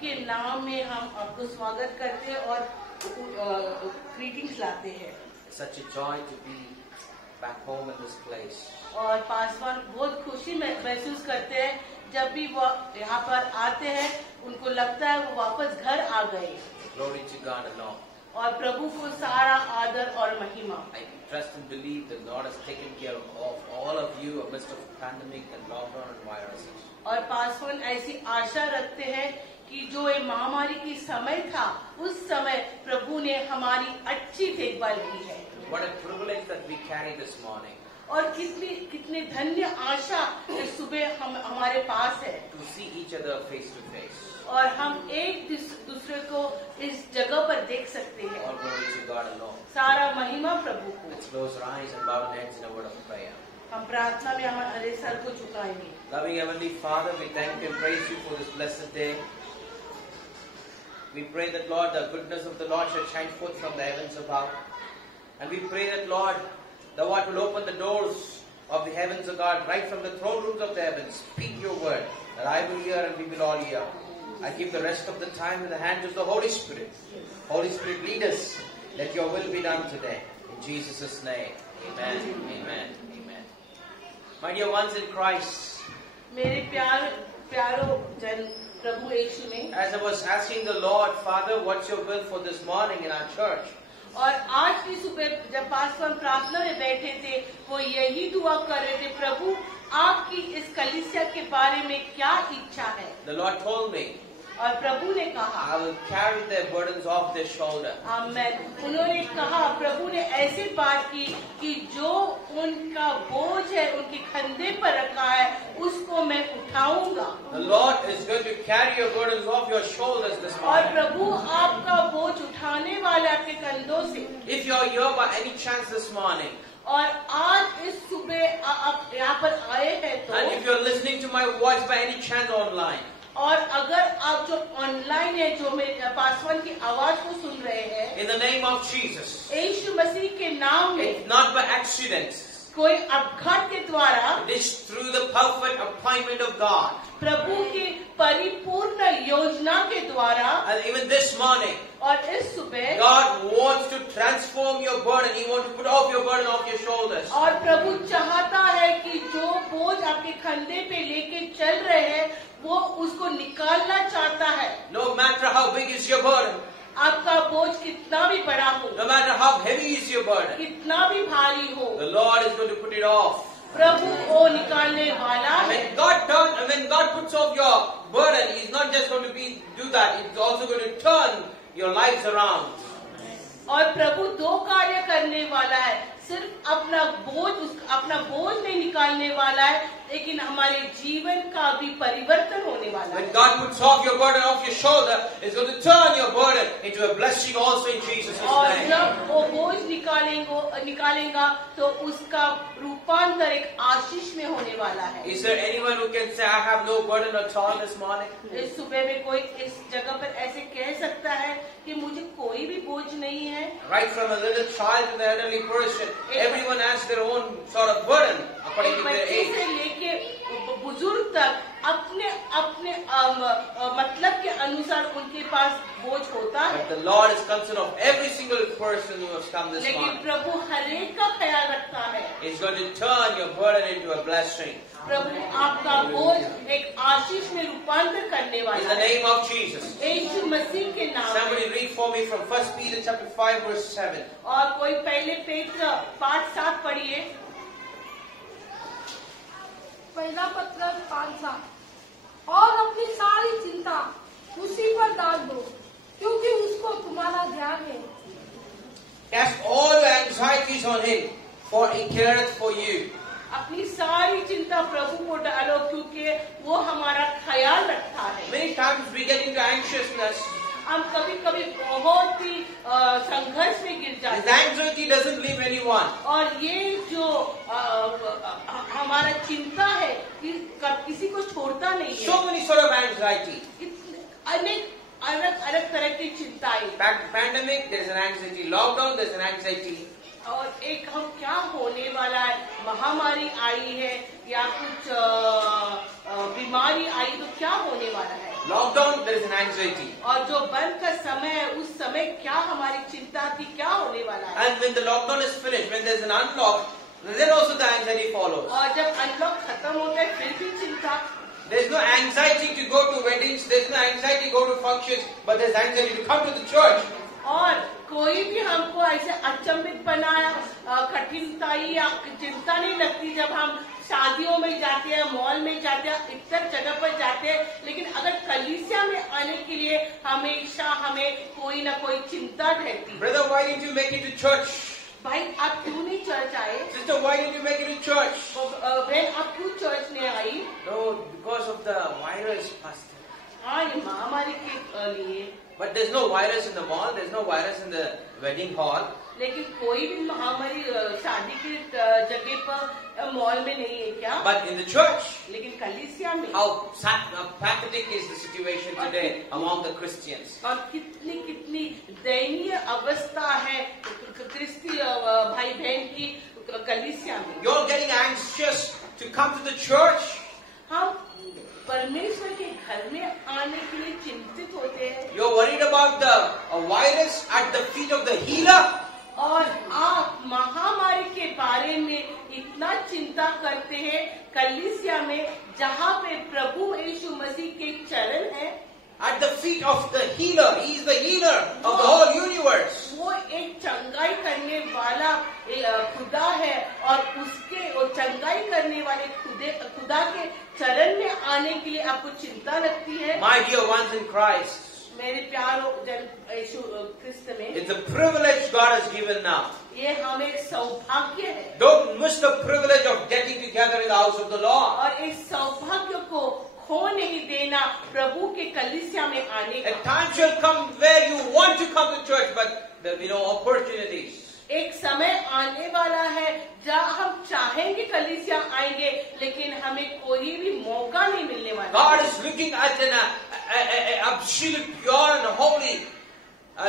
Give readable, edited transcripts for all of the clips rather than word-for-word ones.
के नाम में हम आपको स्वागत करते हैं और ग्रीटिंग्स लाते हैं। Such a joy to be back home in this place. और पासवान बहुत खुशी महसूस करते हैं जब भी वो यहाँ पर आते हैं, उनको लगता है वो वापस घर आ गए। Glory to God alone. और प्रभु को सारा आदर और महिमा। I trust and believe that God has taken care of all of you amidst of pandemic and lockdown and viruses. और पासवान ऐसी आशा रखते हैं कि जो ये महामारी की समय था, उस समय प्रभु ने हमारी अच्छी देखभाल की है। What a privilege that we carry this morning. और कितने धन्य आशा इस सुबह हमारे पास है। To see each other face to face. और हम एक दूसरे को इस जगह पर देख सकते हैं। All glory to God alone. सारा महिमा प्रभु को। Let's close our eyes and bow our heads in a word of prayer. हम प्रार्थना में हमारे सर को झुकाएंगे। Loving Heavenly Father, we thank you and praise you for this blessed day. We pray that, Lord, the goodness of the Lord shall shine forth from the heavens above. And we pray that, Lord, thou art will open the doors of the heavens, O God, right from the throne rooms of the heavens. Speak your word, that I will hear and we will all hear. I give the rest of the time in the hands of the Holy Spirit. Holy Spirit, lead us. Let your will be done today. In Jesus' name. Amen. Amen. Amen. My dear ones in Christ. मेरे प्यारो जन प्रभु यीशु में। As I was asking the Lord, Father, what's your will for this morning in our church? और आज की सुबह जब पासवान प्रार्थना में बैठे थे, वो यही दुआ कर रहे थे, प्रभु आपकी इस कलीसिया के बारे में क्या इच्छा है? The Lord told me, और प्रभु ने कहा, I will carry their burdens off their shoulder. आमेन। उन्होंने कहा, प्रभु ने ऐसी बात की कि जो उनका बोझ है उनके कंधे पर रखा है, उसको मैं उठाऊंगा। The Lord is going to carry your burdens off your shoulders this और morning. प्रभु आपका बोझ उठाने वाला आपके कंधों से। If you are here by any chance this morning, और आज इस सुबह आप यहाँ पर आए हैं तो, and if you are listening to my voice by any chance online, और अगर आप जो ऑनलाइन है, जो मेरे पासवान की आवाज को सुन रहे हैं, in the name of Jesus, यीशु मसीह के नाम में, it's not by accident, कोई अपघात के द्वारा, it is through the perfect appointment of God. प्रभु की परिपूर्ण योजना के द्वारा, And even this morning, और इस सुबह God wants to transform your burden. He wants to put off your burden off your shoulders. और प्रभु चाहता है कि जो बोझ आपके कंधे पे लेके चल रहे हैं, वो उसको निकालना चाहता है। No matter how big is your burden, आपका बोझ कितना भी बड़ा हो, no matter how heavy is your burden, कितना भी भारी हो, the Lord is going to put it off. प्रभु वो निकालने वाला है। When God puts off your burden, He's not just going to do that. He's also going to turn your lives around. और प्रभु दो कार्य करने वाला है, सिर्फ अपना बोझ नहीं निकालने वाला है, लेकिन हमारे जीवन का भी परिवर्तन होने वाला है। When God puts off your burden off your shoulder, He's going to turn your burden into a blessing also in Jesus' और name. जब वो बोझ निकालेगा तो उसका रूपांतर एक आशीष में होने वाला है। Is there anyone who can say, I have no burden at all this morning? इस सुबह में कोई इस जगह पर ऐसे कह सकता है कि मुझे कोई भी बोझ नहीं है? Right from a little child to the elderly person, everyone has their own sort of burden according to their बच्चे से age. लेके बुजुर्ग तक अपने मतलब के अनुसार उनके पास बोझ होता है। But the Lord is concerned of every single person who has come this लेकिन morning. प्रभु हर एक का ख्याल रखता है। He's going to turn your burden into a blessing. प्रभु आपका बोझ एक आशीष में रूपांतर करने In वाला the है। name of Jesus. यीशु मसीह के नाम Somebody में। read for me from 1 Peter chapter 5 verse 7. और कोई पहले पेत्र 5:7 पढ़िए। पहला पत्र 5:7। और अपनी सारी चिंता उसी पर डाल दो, क्योंकि उसको तुम्हारा ध्यान है। Cast all your anxieties on Him, for He careth for you. अपनी सारी चिंता प्रभु को डालो, क्योंकि वो हमारा ख्याल रखता है। Many times we get into anxiousness. हम कभी बहुत ही संघर्ष में गिर जाते This हैं। anxiety doesn't leave anyone. और ये जो हमारा चिंता है, किसी को छोड़ता नहीं है। So many sort of anxiety. अनेक अलग तरह की चिंताएं। Pandemic, there's an anxiety. Lockdown, there's an anxiety. और एक हम क्या होने वाला है, महामारी आई है या कुछ बीमारी आई तो क्या होने वाला है। lockdown, there is an anxiety. और जो बंद का समय है उस समय क्या हमारी चिंता थी, क्या होने वाला है। And when the lockdown is finished, when there is an unlock, then also the anxiety follows. और जब अनलॉक खत्म होता है फिर भी चिंता। There is no anxiety to go to weddings, there is no anxiety to go to functions, but there is anxiety to come to the church. और कोई भी हमको ऐसे अचंभित बनाया कठिनताई या चिंता नहीं लगती जब हम शादियों में जाते हैं, मॉल में जाते हैं, इतर जगह पर जाते हैं। लेकिन अगर कलीसिया में आने के लिए हमेशा हमें कोई ना कोई चिंता रहती। Brother, why didn't you make it to church? भाई आप क्यों नहीं चर्च आए? Sister, why didn't you make it to church? बहन आप क्यों चर्च नहीं आई? No, because of the virus, Pastor. हाँ, ये महामारी के लिए। But there's no virus in the mall, there's no virus in the wedding hall. लेकिन कोई भी महामारी शादी की जगह पर मॉल में नहीं है क्या? But in the church, लेकिन कलीसिया में how pathetic is the situation today among the Christians. और कितनी दयनीय अवस्था है क्रिस्ती भाई बहन की कलीसिया में। You're getting anxious to come to the church. हम परमेश्वर के घर में आने के लिए चिंतित होते हैं। You're worried about the virus at the feet of the healer. और आप महामारी के बारे में इतना चिंता करते हैं कलीसिया में जहाँ पे प्रभु यीशु मसीह के चरण है। At the feet of the healer. He is the healer of the whole universe. वो एक चंगाई करने वाला खुदा है और उसके वो चंगाई करने वाले खुदा के चरण में आने के लिए आपको चिंता लगती है। My dear ones in Christ. मेरे प्यारो जन यीशु क्रिस्त में। It's a privilege God has given now. ये हमें एक सौभाग्य है। Don't miss the privilege of getting together in the house of the Lord. और इस सौभाग्य को खो नहीं देना प्रभु के कलीसिया में आने A का। time shall come where you want to come to church, but there will be no opportunities. एक समय आने वाला है जहाँ हम चाहेंगे कलीसिया आएंगे लेकिन हमें कोई भी मौका नहीं मिलने वाला। God is looking at an absolute pure and holy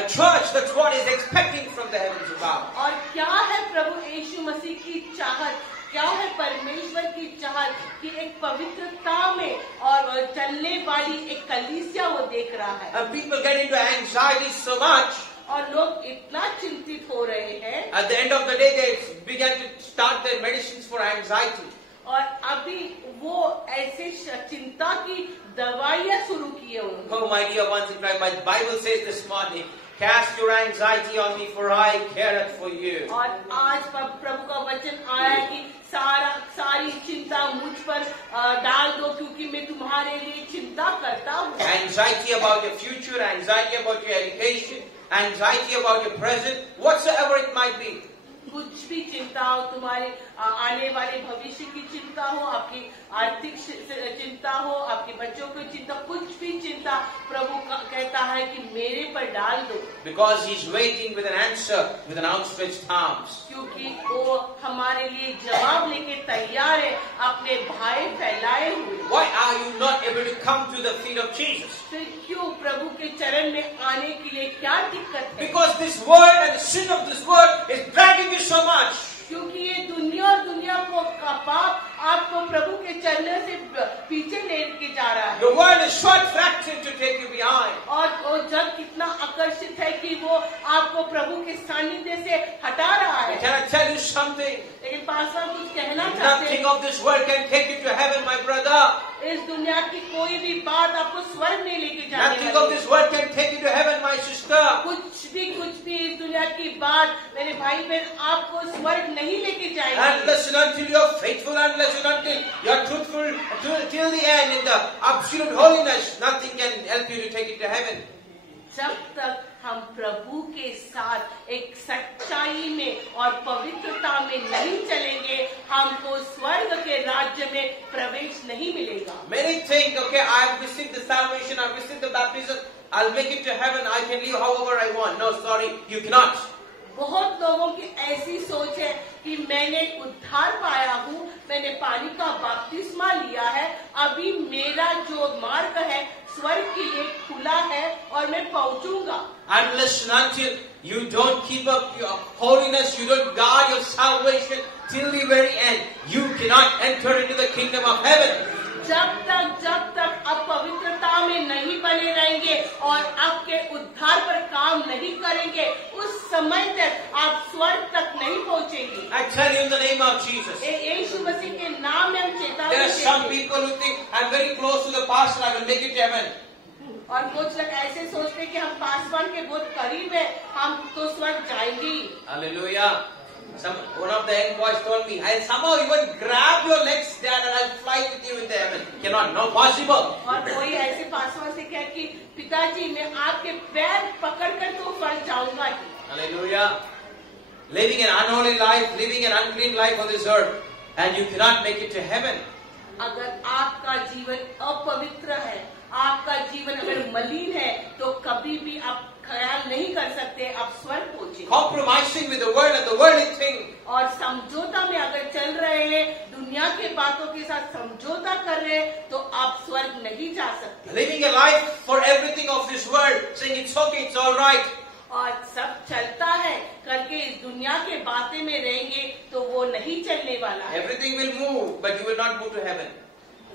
church. That's what He's expecting from the heavens above. और क्या है प्रभु यीशु मसीह की चाहत, क्या है परमेश्वर की चाहत कि एक पवित्रता में और चलने वाली एक कलीसिया वो देख रहा है। And people get into anxiety so much. और लोग इतना चिंतित हो रहे हैं। At the end of the day, they began to start their medicines for anxiety. और अभी वो ऐसे चिंता की दवाइयाँ शुरू की है उन्होंने। Oh, my dear ones in Christ, my Bible says this morning, cast your anxiety on me, for I care for you. और आज प्रभु का वचन आया कि सारी चिंता मुझ पर डाल दो क्योंकि मैं तुम्हारे लिए चिंता करता हूँ। Anxiety about your future, anxiety about your education, anxiety about your present, whatsoever it might be. कुछ भी चिंता हो, तुम्हारे आने वाले भविष्य की चिंता हो, आपकी आर्थिक चिंता हो, आपके बच्चों की चिंता, कुछ भी चिंता प्रभु कहता है कि मेरे पर डाल दो। Because He's waiting with an answer, with an outstretched arms. क्योंकि वो हमारे लिए जवाब लेके तैयार है, अपने भाई फैलाए हुए। Why are you not able to come to the feet of Jesus? फिर क्यों प्रभु के चरण में आने के लिए क्या दिक्कत है? Because this world and the sin of this world is dragging you so much. क्योंकि ये दुनिया को का पाप आपको प्रभु के चरणों से पीछे लेके जा रहा है। The world is short fractured to take you behind. और वो जग कितना आकर्षित है कि वो आपको प्रभु के सानिध्य से हटा रहा है। Can I tell you something? लेकिन पास्टर कुछ कहना चाहते हैं। Nothing of this world can take you to heaven, my brother. इस दुनिया की कोई भी बात आपको स्वर्ग नहीं लेके जाने वाली। Nothing of this world can take you to heaven, my sister. कुछ भी इस दुनिया की बात मेरे भाई बहन आपको स्वर्ग नहीं लेके जाएगी। Unless and until you are faithful, unless and until you are truthful till the end in the absolute holiness, nothing can help you to take you to heaven. जब तक हम प्रभु के साथ एक सच्चाई में और पवित्रता में नहीं चलेंगे, हमको स्वर्ग के राज्य में प्रवेश नहीं मिलेगा। Many think, okay, I have received the salvation, I have received the baptism, I'll make it to heaven, I can live however I want. No, sorry, you cannot. बहुत लोगों की ऐसी सोच है कि मैंने उद्धार पाया हूँ, मैंने पानी का बपतिस्मा लिया है, अभी मेरा जो मार्ग है स्वर्ग के लिए खुला है और मैं पहुंचूंगा। Unless and until you don't keep up your holiness, you don't guard your salvation till the very end, you cannot enter into the kingdom of heaven. जब तक आप पवित्रता में नहीं बने रहेंगे और आपके उद्धार पर काम नहीं करेंगे, उस समय तक आप स्वर्ग तक नहीं पहुंचेंगे। I tell you in the name of Jesus. यीशु मसीह के नाम में हम चेतावनी There are देते some हैं। people who think, I'm very close to the pastor, I will make it to heaven. और कुछ लोग ऐसे सोचते हैं कि हम पासवान के बहुत करीब है, हम तो स्वर्ग जाएंगे ही। Hallelujah. One of the young boys told me, I'll somehow even grab your legs, Dad, and I'll fly with you into heaven. Cannot, not possible. और कोई ऐसे पासवान से कहा कि पिताजी मैं आपके पैर पकड़कर तो स्वर्ग जाऊंगा ही। Hallelujah. Living an unholy life, living an unclean life on this earth, and you cannot make it to heaven. अगर आपका जीवन अपवित्र है, आपका जीवन अगर मलिन है, तो कभी भी आप ख्याल नहीं कर सकते आप स्वर्ग पहुंचे। Compromising with the world and the worldly thing. और समझौता में अगर चल रहे हैं, दुनिया के बातों के साथ समझौता कर रहे हैं, तो आप स्वर्ग नहीं जा सकते। Living a life for everything of this world, saying it's okay, it's all right. और सब चलता है करके इस दुनिया के बातें में रहेंगे तो वो नहीं चलने वाला है। Everything will move, but you will not move to heaven.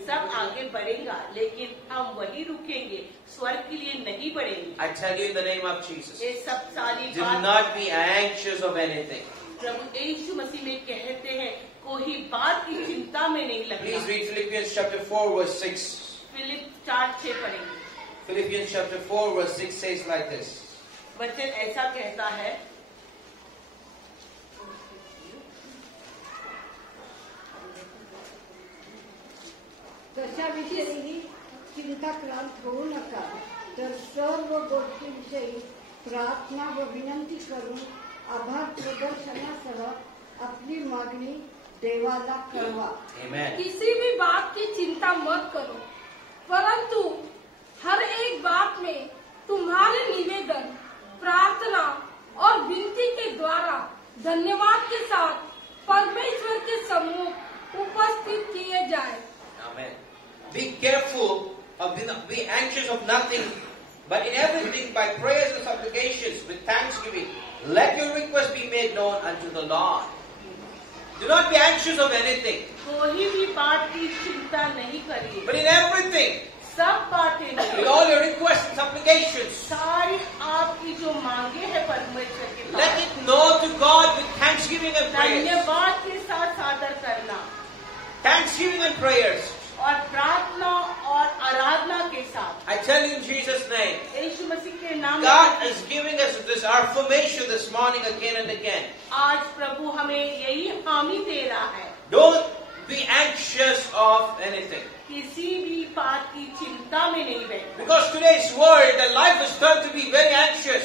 सब आगे बढ़ेगा, लेकिन हम वही रुकेंगे, स्वर्ग के लिए नहीं बढ़ेंगे। I tell you in the name of Jesus, ये सब सारी do बात not be anxious of anything. प्रभु यीशु मसीह में कहते हैं, कोई बात की चिंता में नहीं लगना। Please read Philippians chapter 4 verse 6. Philip 4:6 पढ़ेंगे। Philippians chapter 4 verse 6 says like this. वचन ऐसा कहता है, कशाविषयीही चिंताक्रांत होऊ नका, तर सर्व गोष्टींविषयी प्रार्थना व विनंती करून आभार प्रदर्शनासह आपली मागणी देवाला कळवा। Amen. किसी भी बात की चिंता मत करो, परंतु हर एक बात में तुम्हारे निवेदन, प्रार्थना और विनती के द्वारा धन्यवाद के साथ परमेश्वर के सम्मुख उपस्थित किए जाए। Amen. Be careful of be anxious of nothing, but in everything by prayers and supplications with thanksgiving, let your request be made known unto the Lord. Do not be anxious of anything, कोई भी बात की चिंता नहीं करिए, but in everything, सब बातें with नहीं, all your requests and supplications, सारी आपकी जो मांगे हैं परमेश्वर के let pass, it know to God with thanksgiving and prayers. धन्यवाद के साथ सादर करना Thanksgiving and prayers. और प्रार्थना और आराधना के साथ। I tell you in Jesus' name, यीशु मसीह के नाम में God is giving us this affirmation this morning again and again. आज प्रभु हमें यही हामी दे रहा है, Don't be anxious of anything. किसी भी बात की चिंता में नहीं बैठना। Because today's world, the life is turned to be very anxious.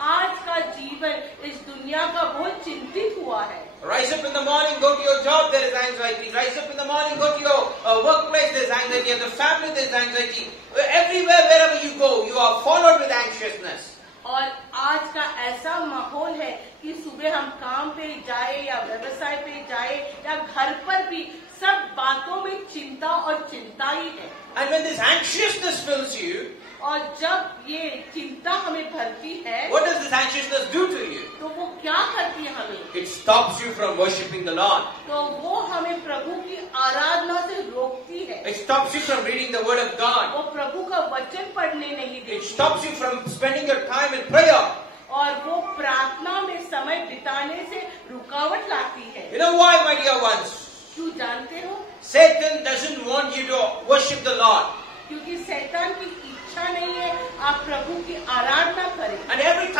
आज का जीवन इस दुनिया का बहुत चिंतित हुआ है। Rise up in the morning, go to your job, there is anxiety. Rise up in the morning, go to your workplace, there is anxiety. In the family, there is anxiety. Everywhere, wherever you go, you are followed with anxiousness. और आज का ऐसा माहौल है कि सुबह हम काम पे जाए या व्यवसाय पे जाए या घर पर भी सब बातों में चिंता और चिंता ही है। And when this anxiousness fills you, और जब ये चिंता हमें भरती है, what does this anxiousness do to you? तो वो क्या करती है हमें? It stops you from worshipping the Lord. तो वो हमें प्रभु की आराधना से रोकती है। It stops you from reading the Word of God. वो प्रभु का वचन पढ़ने नहीं It देती stops you from spending your time in prayer. और वो प्रार्थना में समय बिताने से रुकावट लाती है। You know why, my dear ones? क्यों जानते हो? Satan doesn't want you to worship the Lord. क्योंकि शैतान की इच्छा नहीं है आप प्रभु की आराधना करें। And every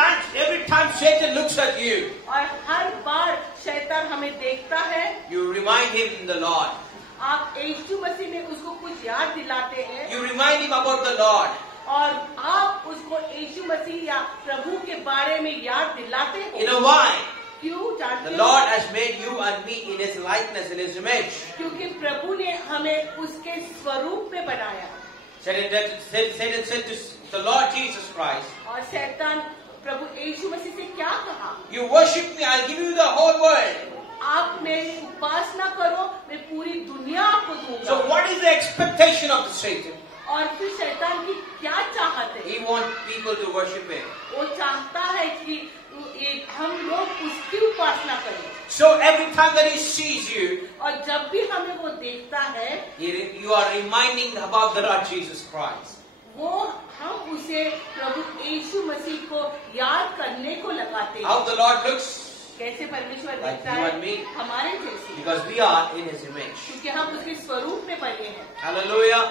time Satan looks at you, और हर बार शैतान हमें देखता है, you remind him the Lord. आप यीशु मसीह में उसको कुछ याद दिलाते हैं You remind him about the Lord. और आप उसको यीशु मसीह या प्रभु के बारे में याद दिलाते You हो। know why? क्यों The जानते हो? Lord has made you and me in His likeness, in His image. क्योंकि प्रभु ने हमें उसके स्वरूप में बनाया। Satan said to the Lord Jesus Christ, और शैतान प्रभु यीशु मसीह से क्या कहा? you worship me, I'll give you the whole world. आप मेरी उपासना करो, मैं पूरी दुनिया आपको दूंगा। So what is the expectation of the Satan? और फिर शैतान की क्या चाहत है? He wants people to worship him. वो चाहता है कि हम लोग उसकी उपासना करें। So every time that he sees you, और जब भी हमें वो देखता है, you are reminding about the Lord Jesus Christ. वो हम उसे प्रभु यीशु मसीह को याद करने को लगाते हैं। How the Lord looks, कैसे परमेश्वर like दिखता you है and me, हमारे जैसे, because we are in His image. क्योंकि हम उसके स्वरूप में बने हैं। Hallelujah.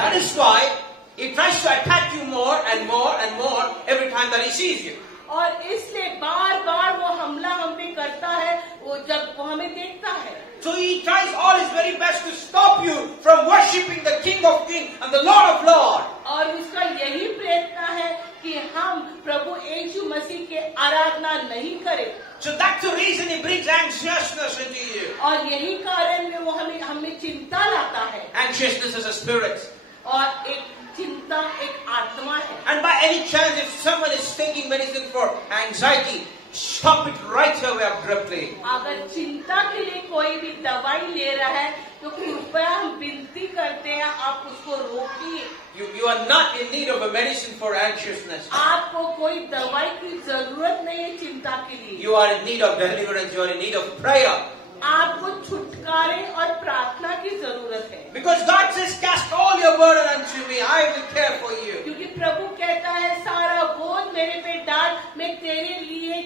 That is why he tries to attack you more and more and more every time that he sees you. और इसलिए बार बार वो हमला हम पे करता है, वो जब वो हमें देखता है। So he tries all his very best to stop you from worshipping the King of Kings and the Lord of Lords. और उसका यही प्रयत्न है कि हम प्रभु यीशु मसीह के आराधना नहीं करें। So that's the reason he brings anxiousness into you. और यही कारण है वो हमें चिंता लाता है। Anxiousness is a spirit. और एक चिंता एक आत्मा है। And by any chance, if someone is taking medicine for anxiety, stop it right away abruptly. अगर चिंता के लिए कोई भी दवाई ले रहा है तो कृपया हम विनती करते हैं आप उसको रोकिए। You are not in need of a medicine for anxiousness. आपको कोई दवाई की जरूरत नहीं है चिंता के लिए। You are in need of deliverance. You are in need of prayer. आपको छुटकारे और प्रार्थना की जरूरत है। Because God says, cast all your burden unto me. I will care for you. क्योंकि प्रभु कहता है सारा बोझ मेरे पे डाल, मैं तेरे लिए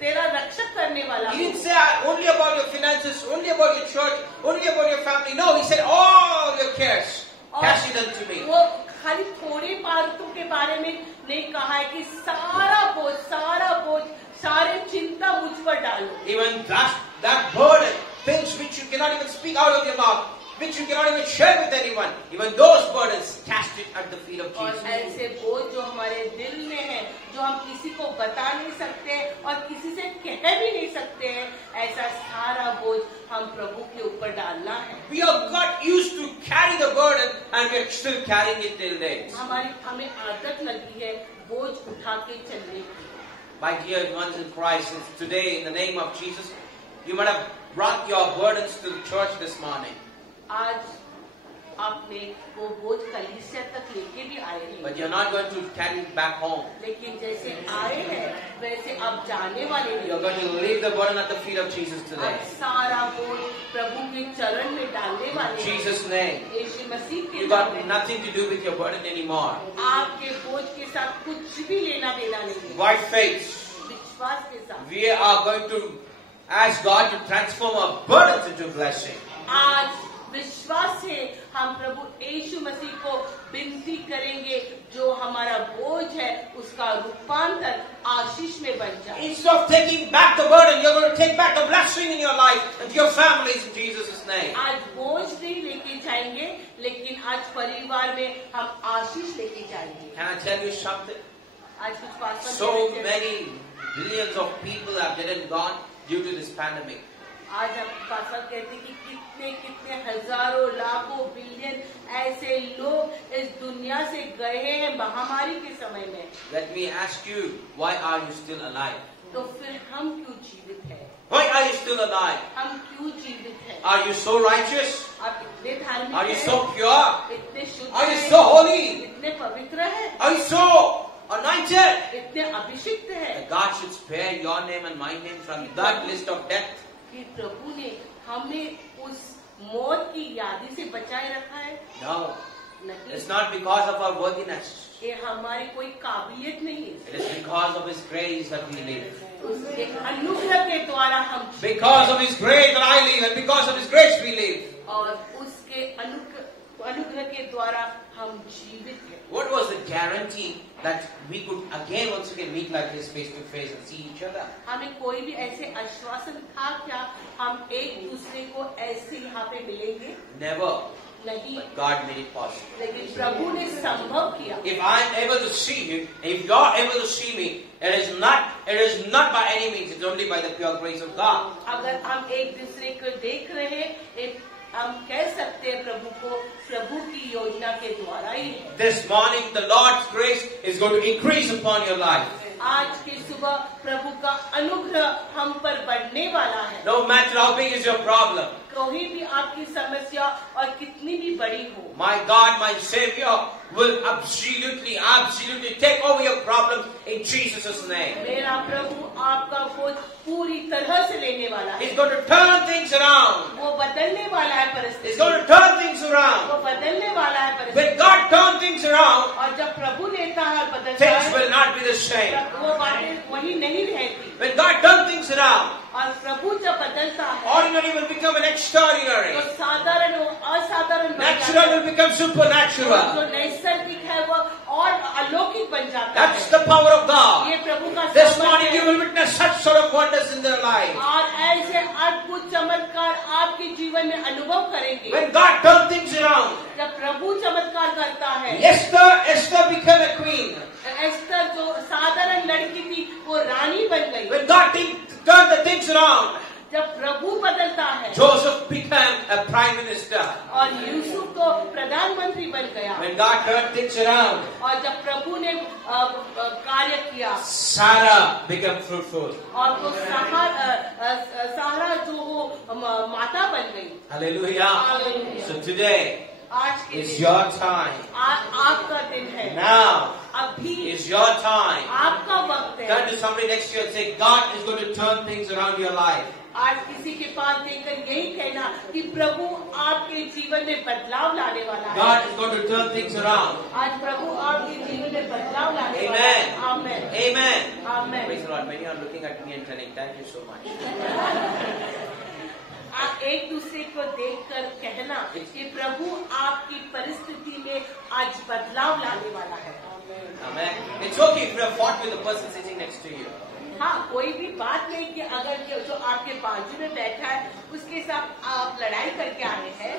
तेरा रक्षक करने वाला He हूँ। didn't say only about your finances, only about your church, only about your family. No, he said all your cares. Cast it unto me. वो खाली थोड़ी बातों के बारे में नहीं कहा है कि सारा बोझ सारे चिंता मुझ पर डालो। Even that burden, things which you cannot even speak out of your mouth, which you cannot even share with anyone, even those burdens, cast it at the feet of और Jesus. ऐसे बोझ जो हमारे दिल में है, जो हम किसी को बता नहीं सकते और किसी से कह भी नहीं सकते हैं, ऐसा सारा बोझ हम प्रभु के ऊपर डालना है। We have got used to carry the burden and we are still carrying it till date. हमें आदत लगी है बोझ उठा के चलने की। My dear ones in Christ, today in the name of Jesus, you might have brought your burdens to the church this morning. आज आपने वो बोझ कलीसिया तक लेके भी आए हैं, But you're not going to carry it back home. लेकिन जैसे आए हैं वैसे अब जाने वाले नहीं। You're going to leave the burden at the feet of Jesus today. अब सारा बोझ प्रभु के चरण में डालने वाले In हैं। Jesus' name. यीशु मसीह के You नाम got में nothing to do with your burden anymore. आपके बोझ के साथ कुछ भी लेना देना नहीं है। By faith, विश्वास के साथ we are going to ask God to transform our burdens into blessing. आज विश्वास से हम प्रभु यीशु मसीह को विनती करेंगे जो हमारा बोझ है उसका रूपांतर आशीष में बन जाए। Instead of taking back the burden, you're going to take back the blessing in your life and your families in Jesus' name. आज बोझ नहीं लेके जाएंगे, लेकिन आज परिवार में हम आशीष लेके जाएंगे। Can I tell you something? आज कुछ बात So many billions of people have dead and gone due to this pandemic. आज हम पास्टर कहते कि कितने हजारों लाखों बिलियन ऐसे लोग इस दुनिया से गए हैं महामारी के समय में। Let me ask you, why are you still alive? तो फिर हम क्यों जीवित हैं? Why are you still alive? हम क्यों जीवित हैं? Are you so righteous? आप इतने धार्मिक Are you हैं? so pure? इतने शुद्ध Are you हैं? so holy? इतने पवित्र हैं? Are you so anointed? इतने अभिषिक्त हैं? That God should spare your name and my name from that list of death. कि प्रभु ने हमें उस मौत की यादी से बचाए रखा है? No, नहीं, it's not because of our worthiness. ये हमारी कोई काबिलियत नहीं है। It is because of His grace that we live. उसके अनुग्रह के द्वारा हम Because of His grace that I live, and because of His grace we live. और उसके अनुग्रह के द्वारा हम जीवित हैं। What was the guarantee that we could again once again meet like this face to face and see each other? हमें कोई भी ऐसे आश्वासन था क्या हम एक दूसरे को ऐसे यहाँ पे मिलेंगे? Never. नहीं, But God made it possible. लेकिन प्रभु ने संभव किया। If I am able to see you, if you are able to see me, it is not by any means. It's only by the pure grace of God. अगर हम एक दूसरे को देख रहे हैं, हम कह सकते हैं प्रभु को प्रभु की योजना के द्वारा ही है। This morning, the Lord's grace is going to increase upon your life. आज की सुबह प्रभु का अनुग्रह हम पर बढ़ने वाला है। No matter how big is your problem, कोई भी आपकी समस्या और कितनी भी बड़ी हो, my God, my Savior will absolutely take over your problems in Jesus' name. मेरा प्रभु आपका बोझ पूरी तरह से वाला है। He's going to turn things around. वो बदलने वाला है He's परिस्थिति, going to turn things around. वो बदलने वाला है When परिस्थिति। God turns things around, और जब प्रभु लेता है बदलता things है, will not be the same. वो बातें वही नहीं रहती। When God turns things around, और प्रभु जब बदलता है ordinary will become an extraordinary. तो साधारण वो असाधारण बन जाता Natural है। will become जो supernatural. नैसर्गिक है वो और अलौकिक बन जाता That's है। the power of God. ये प्रभु का This सामर्थ्य morning है। you will witness such sort of wonders in their life. और ऐसे अद्भुत चमत्कार आपके जीवन में अनुभव करेंगे। When God turns things around, जब प्रभु चमत्कार करता है, Esther became a queen. Esther जो साधारण लड़की थी वो रानी बन गई। When God turned the things around, जब प्रभु बदलता है Joseph became a prime minister. और यूसुफ तो प्रधानमंत्री बन गया। When God turned things around, और जब प्रभु ने कार्य किया Sarah became fruitful. और वो सारा जो वो माता बन गई। Hallelujah. Hallelujah. So today आज के is दिन your time. आपका दिन है। Now अभी is your time. आपका वक्त है। Turn to somebody next to you and say, God is going to turn things around your life. आज किसी के पास देखकर यही कहना कि प्रभु आपके जीवन में बदलाव लाने वाला है। God is going to turn things around. आज प्रभु आपके जीवन में बदलाव लाने वाला Amen. है। आमेन। Amen. Amen. Praise the Lord. Many are looking at me and telling, thank you so much. आप एक दूसरे को देखकर कहना कि प्रभु आपकी परिस्थिति में आज बदलाव लाने वाला है। Amen. It's okay if you have fought with the person sitting next to you. हाँ, कोई भी बात नहीं कि अगर जो आपके बाजू में बैठा है उसके साथ आप लड़ाई करके आए हैं।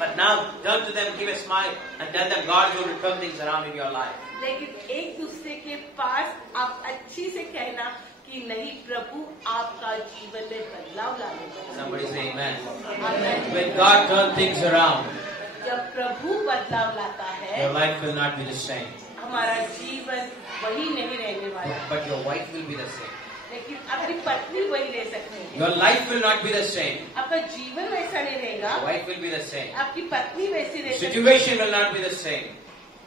But now turn to them, give a smile and tell them God is going to turn things around in your life. लेकिन एक दूसरे के पास आप अच्छी से कहना कि नहीं, प्रभु आपका जीवन में बदलाव लाने वाला है। Somebody say amen. Amen. When God turns things around, जब प्रभु बदलाव लाता है your life will not be the same. हमारा जीवन वही नहीं रहने वाला, But your wife will be the same. लेकिन आपकी पत्नी वही रह सकती है। Your life will not be the same. आपका जीवन वैसा नहीं रहेगा, Your wife will be the same. आपकी पत्नी वैसी रह सकती है, Situation will not be the same.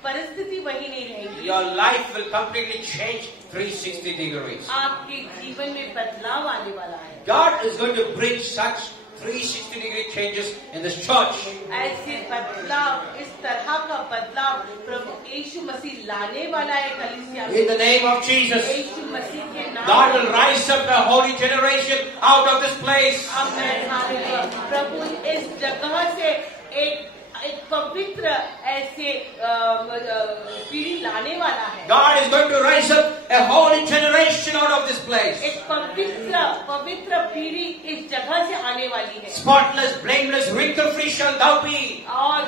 परिस्थिति वही नहीं रहेगी। Your life will completely change 360 degrees. आपके जीवन में बदलाव आने वाला है। God is going to bring such 360-degree changes in this church. ऐसे बदलाव, इस तरह का बदलाव प्रभु यीशु मसीह लाने वाला है कलीसिया में। In the name of Jesus, यीशु मसीह के नाम God will rise up a holy generation out of this place. Amen, hallelujah. प्रभु इस जगह से एक पवित्र ऐसे पीढ़ी लाने वाला है। God is going to rise up a holy generation out of this place. एक पवित्र पीढ़ी इस जगह से आने वाली है। Spotless, blameless, wrinkle-free shall thou be. और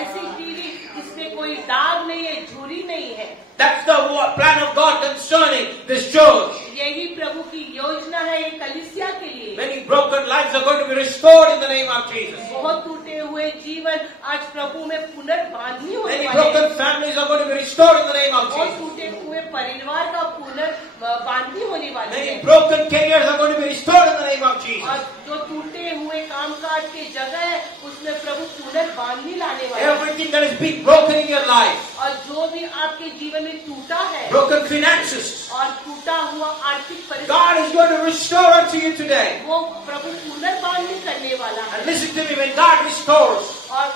ऐसी पीढ़ी जिसमें कोई दाग नहीं है, झुर्री नहीं है। That's the plan of God concerning this church. यही प्रभु की योजना है ये कलीसिया के लिए। Many broken lives are going to be restored in the name of Jesus. बहुत टूटे हुए जीवन आज प्रभु में पुनर्बांधनी होने Many वाले हैं। broken families are going to be restored in the name of बहुत Jesus. टूटे हुए परिवार का पुनर्बांधनी होने वाली है। Many broken careers are going to be restored in the name of और Jesus. जो टूटे हुए कामकाज की जगह है उसमें प्रभु पुनर्बांधनी लाने वाला है। Everything that has been broken in your life, और जो भी आपके जीवन में टूटा है broken finances, और टूटा हुआ आर्थिक God परिस्थिति, is going to restore unto you today. वो प्रभु पुनर्बांधनी करने वाला है। And listen to me, when God restores, और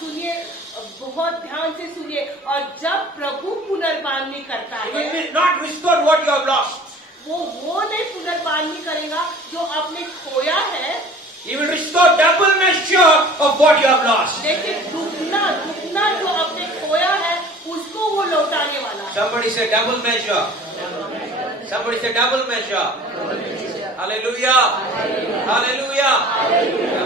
सुनिए, बहुत ध्यान से सुनिए, और जब प्रभु पुनर्बांधनी करता He है will not restore what you have lost. वो नहीं पुनर्बांधनी करेगा जो आपने खोया है, He will restore double measure of what you have lost. लेकिन दुगना जो आपने खोया है उसको वो लौटाने वाला है। Somebody say double measure. Somebody say double measure. Hallelujah. Hallelujah.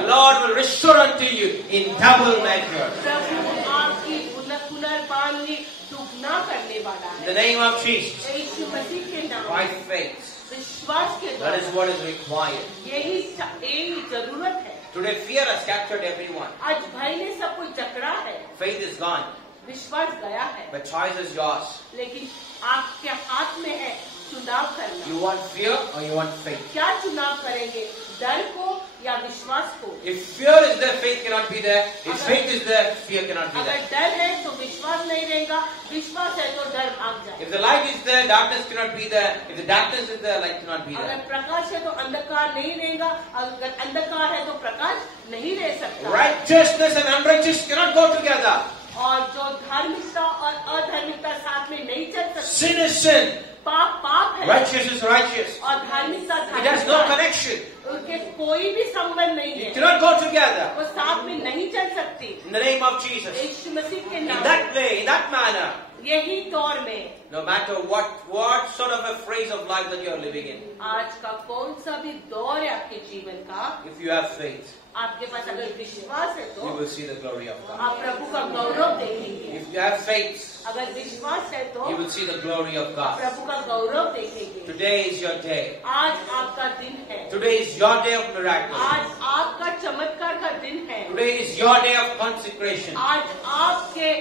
The Lord will restore unto you in double measure. प्रभु आपकी पुनर्बांधनी दुगना करने वाला In है। the name of Jesus. यीशु मसीह के नाम By में, faith. विश्वास के That is द्वारा what is required. यही जरूरत है। Today fear has captured everyone. आज भय ने सबको जकड़ा है, Faith is gone. विश्वास गया है, But choice is yours. लेकिन आपके हाथ में है चुनाव करना। You want fear or you want faith? क्या चुनाव करेंगे, डर को या विश्वास को। If fear is there, faith cannot be there. If faith is there, fear cannot be अगर there. डर है तो विश्वास नहीं रहेगा, विश्वास है तो डर भाग जाए। If the light is there, darkness cannot be there. If the darkness is there, light cannot be अगर there. प्रकाश है तो अंधकार नहीं रहेगा, अगर अंधकार है तो प्रकाश नहीं रह सकता। Righteousness and unrighteousness cannot go together. और जो धार्मिकता और अधार्मिकता साथ में नहीं चल सकती। Sin is sin. पाप पाप है, Righteous is righteous. और धार्मिकता It has धार्मिकता no है। connection. उनके कोई भी संबंध नहीं It है, cannot go together. वो साथ में नहीं चल सकती। In the name of Jesus. यीशु मसीह के In नाम that way, in that manner, यही दौर में no matter what sort of a phase of life that you are living in, आज का कौन सा भी दौर है आपके जीवन का, if you have faith, आपके पास अगर विश्वास है तो you will see the glory of God. आप प्रभु का गौरव देखेंगे। If you have faith, अगर विश्वास है तो you will see the glory of God. प्रभु का गौरव देखेंगे। Today is your day. आज आपका दिन है, Today is your day of miracles. आज आपका चमत्कार का दिन है, Today is your day of consecration. आज आपके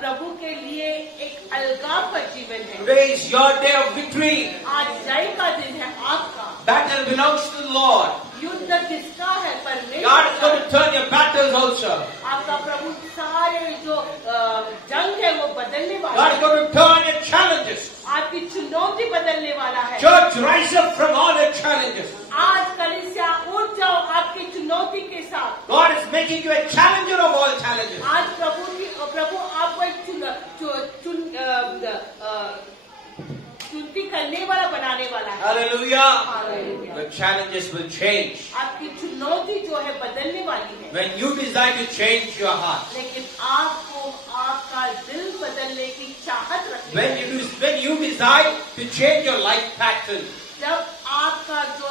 प्रभु के लिए एक अलगाव का जीवन है। Today is your day of victory. आज जय का दिन है आपका। Battle belongs to the Lord. युद्ध किसका है? परमेश्वर God is का। going to turn your battles also. आपका प्रभु सारे जो जंग है वो बदलने वाला God is है। going to turn your challenges. आपकी चुनौती बदलने वाला है। Church, rise up from all your challenges. आज कलीसिया उठ जाओ आपकी चुनौती के साथ। God is making you a challenger of all challenges. आज प्रभु आपको एक चुनती करने वाला बनाने वाला है। Hallelujah. Hallelujah. The challenges will change. आपकी चुनौती जो है बदलने वाली है, When you decide to change your heart. लेकिन आपको आपका दिल बदलने की चाहत रखनी है। When you decide to change your life pattern. जब आपका जो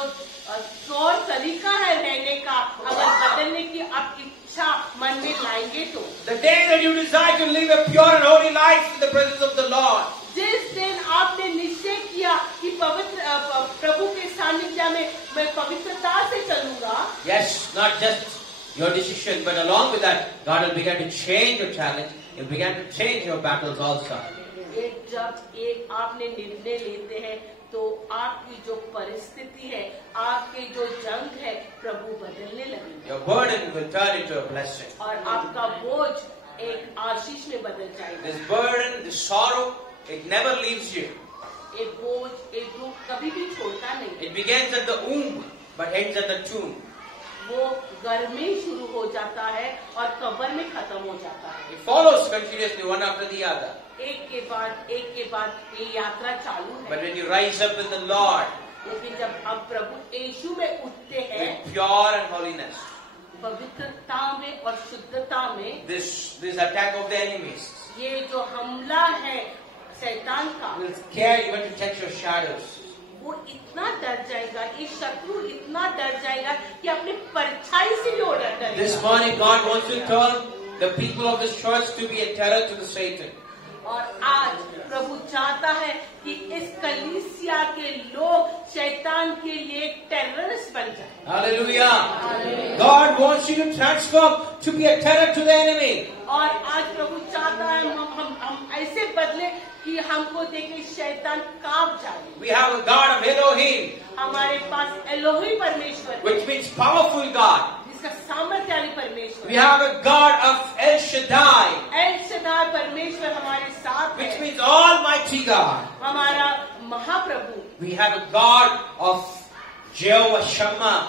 तौर तरीका है रहने का अगर बदलने की आप इच्छा मन में लाएंगे तो The day that you decide to live a pure and holy life in the presence of the Lord. जिस दिन आपने निश्चय किया कि पवित्र प्रभु के सानिध्य में मैं पवित्रता से चलूंगा। Yes, not just your decision, but along with that, God will begin to change your challenge. He'll begin to change your battles also. जब आपने निर्णय लेते हैं तो आपकी जो परिस्थिति है, आपके जो जंग है, प्रभु बदलने लगेंगे। Your burden will turn into a blessing. और आपका बोझ एक आशीष में बदल जाएगा। This burden, this sorrow, it never leaves you. एक बोझ, एक दुख कभी भी छोड़ता नहीं। It begins at the womb, but ends at the tomb. वो घर में शुरू हो जाता है और कब्र में खत्म हो जाता है। It follows continuously one after the other. एक के बाद ये यात्रा चालू है। But when you rise up in the Lord, लेकिन जब हम प्रभु यीशु में उठते हैं, with pure and holiness, पवित्रता में और शुद्धता में, this attack of the enemies ये जो हमला है शैतान का, will scare you to touch your shadows. वो इतना डर जाएगा, ये शत्रु इतना डर जाएगा कि अपनी परछाई से भी वो डर डरेगा। This morning, God wants to turn the people of this church to be a terror to the Satan. और आज प्रभु चाहता है कि इस कलीसिया के लोग शैतान के लिए टेररिस्ट बन जाए। Hallelujah. God wants you to transform to be a terror to the enemy. और आज प्रभु चाहता है हम ऐसे बदले कि हमको देखे शैतान कांप जाए। We have a God of Elohim, हमारे पास एलोही परमेश्वर है, which means powerful God. जिसका सामर्थ्यशाली परमेश्वर We है। have a God of El Shaddai, L शद्दाई परमेश्वर हमारे साथ which है, means Almighty God. हमारा महाप्रभु। We have a God of Jehovah Shammah,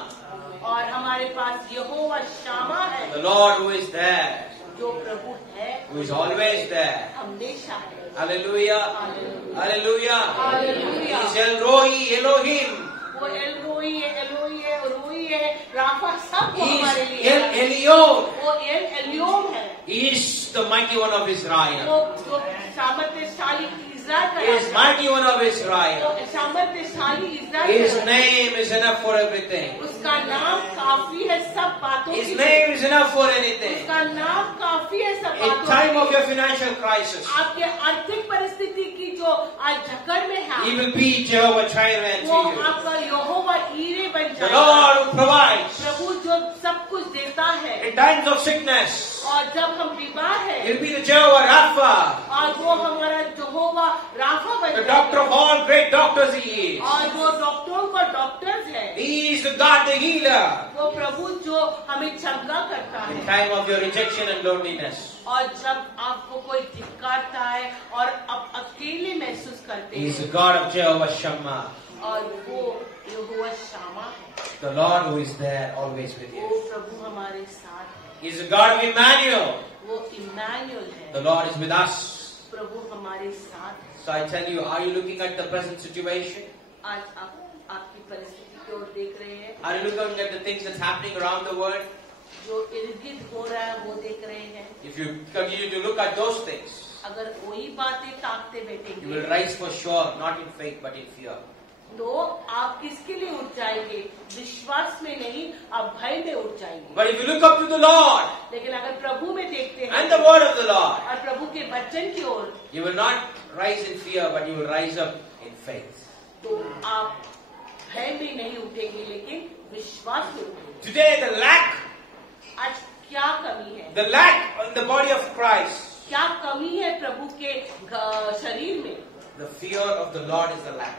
और हमारे पास यहोवा शामा है, the Lord who is there, जो प्रभु है, who is always there. हमेशा है। Hallelujah. Hallelujah. Hallelujah. He is El Roi, Elohim. वो एल रोई है, रोई है, राफा सब वो He हमारे is लिए El है। Elyon. वो एल एलियोम है, He is the mighty one of Israel. वो जो सामर्थ्यशाली इज़राइल का He is राजा है। mighty one of Israel. वो सामर्थ्यशाली इज़राइल His का राजा है। name is enough for everything. उसका नाम काफी है सब बातों His के लिए। name is enough for anything. उसका नाम काफी है सब In बातों time के of लिए। your financial crisis, आपके आर्थिक परिस्थिति की जो आज झकड़ में है, He will be Jehovah Jireh वो to you. आपका यहोवा ईरे बन The जाएगा। Lord who provides. प्रभु जो सब कुछ देता है, In times of sickness, और जब हम बीमार है, He'll be the Jehovah Rapha, और वो हमारा यहोवा राफा बन the जाएगा। doctor of all great doctors He is. और वो डॉक्टरों का डॉक्टर है। He He is the God, the healer. वो प्रभु जो हमें चंगा करता In है, time of your rejection and loneliness. और जब आपको कोई धिक्कारता है और आप अकेले महसूस करते He is the हैं, God of Jehovah Shammah. और वो यहोवा शामा है, The Lord who is there always with वो you. प्रभु हमारे साथ है, He is the God of Emmanuel. वो इम्मानुएल The है, Lord is with us. प्रभु हमारे साथ है। So I tell you, are you looking at the present situation? आज आप आपकी परिस्थिति की ओर देख रहे हैं, Are you looking at the things that's happening around the world? जो इर्द गिर्द हो रहा है वो देख रहे हैं। If you continue to look at those things, अगर वही बातें ताकते you बैठेंगे will rise for sure, not in faith but in fear. तो आप किसके लिए उठ जाएंगे? विश्वास में नहीं, आप भय में उठ जाएंगे। But if you look up to the Lord लेकिन अगर प्रभु में देखते हैं and the word of the Lord, और प्रभु के वचन की ओर, you will not rise in fear, but you will rise up in faith. तो आप भय में नहीं उठेंगे लेकिन विश्वास में उठेंगे। Today the lack आज क्या कमी है? in the body of Christ, क्या कमी है प्रभु के शरीर में? the fear of the Lord is the lack.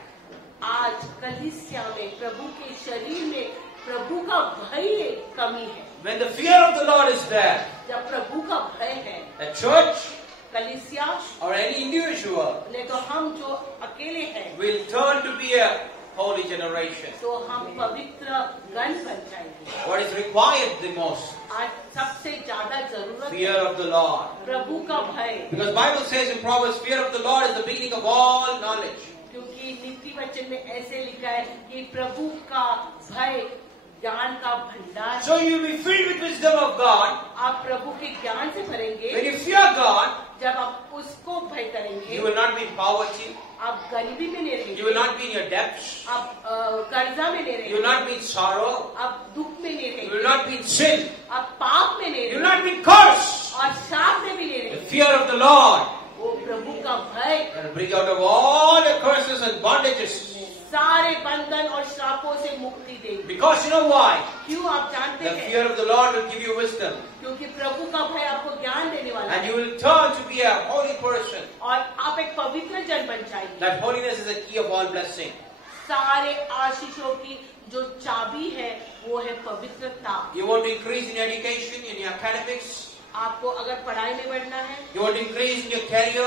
आज कलीसिया में, प्रभु के शरीर में प्रभु का भय कमी है। When the fear of the Lord is there, जब प्रभु का भय है, the church कलीसिया or any individual नहीं तो हम जो अकेले हैं will turn to be a holy generation. तो हम पवित्र गण बन जाएंगे। What is required the most? आज सबसे ज्यादा जरूरत Fear है of the Lord. प्रभु का भय, Because Bible says in Proverbs, fear of the Lord is the beginning of all knowledge. क्योंकि नीति वचन में ऐसे लिखा है कि प्रभु का भय ज्ञान का भंडार है। So you will be filled with wisdom of God. आप प्रभु के ज्ञान से भरेंगे। When you fear God, जब आप उसको भय करेंगे, you will not be in poverty. आप गरीबी में नहीं रहेंगे, You will not be in your debts. आप कर्जा में नहीं You will रहेंगे, not be in sorrow. आप दुख में नहीं You will रहेंगे, not be in sin. आप पाप में नहीं You will रहेंगे not be in curse. और शाप में भी नहीं The रहेंगे। fear of the Lord वो प्रभु का भय will bring out of all the curses and bondages. सारे बंधन और श्रापों से मुक्ति देगी। Because you know why? क्यों आप जानते The हैं? fear of the Lord will give you wisdom. क्योंकि प्रभु का भय आपको ज्ञान देने वाला And है you will turn to be a holy person. और आप एक पवित्र जन बन जाएंगे। That holiness is the key of all blessing. सारे आशीषों की जो चाबी है वो है पवित्रता। You want to increase in your education, in your academics. आपको अगर पढ़ाई में बढ़ना है, You want to increase in your career.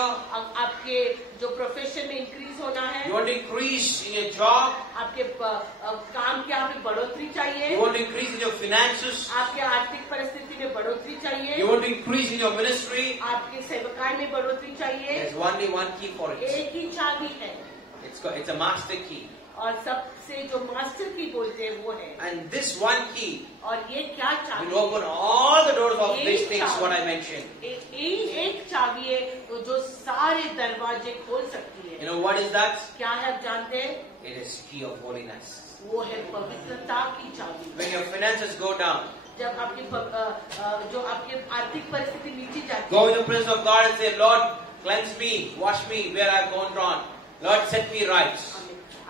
आपके जो प्रोफेशन में इंक्रीज होना है, You want to increase in your job. आपके काम के यहाँ पे बढ़ोतरी चाहिए, You want to increase in your finances. आपके आर्थिक परिस्थिति में बढ़ोतरी चाहिए, You want to increase in your ministry. आपके सेवकाई में बढ़ोतरी चाहिए, There's only one key for it. एक ही चाबी है It's a master key. और सबसे जो मास्टर की बोलते हैं वो है। And this one key और ये क्या चाबी will open all the doors of एक these things चाबी- what I mentioned. एक चाबी है तो जो सारे दरवाजे खोल सकती है। You know what is that? क्या है आप जानते हैं? It is key of holiness. वो है पवित्रता की चाबी। When your finances go down, जब आपकी जो आपकी आर्थिक परिस्थिति नीचे जाती go है, in the presence of God and say, Lord, cleanse me, wash me where I've gone wrong. Lord, set me right.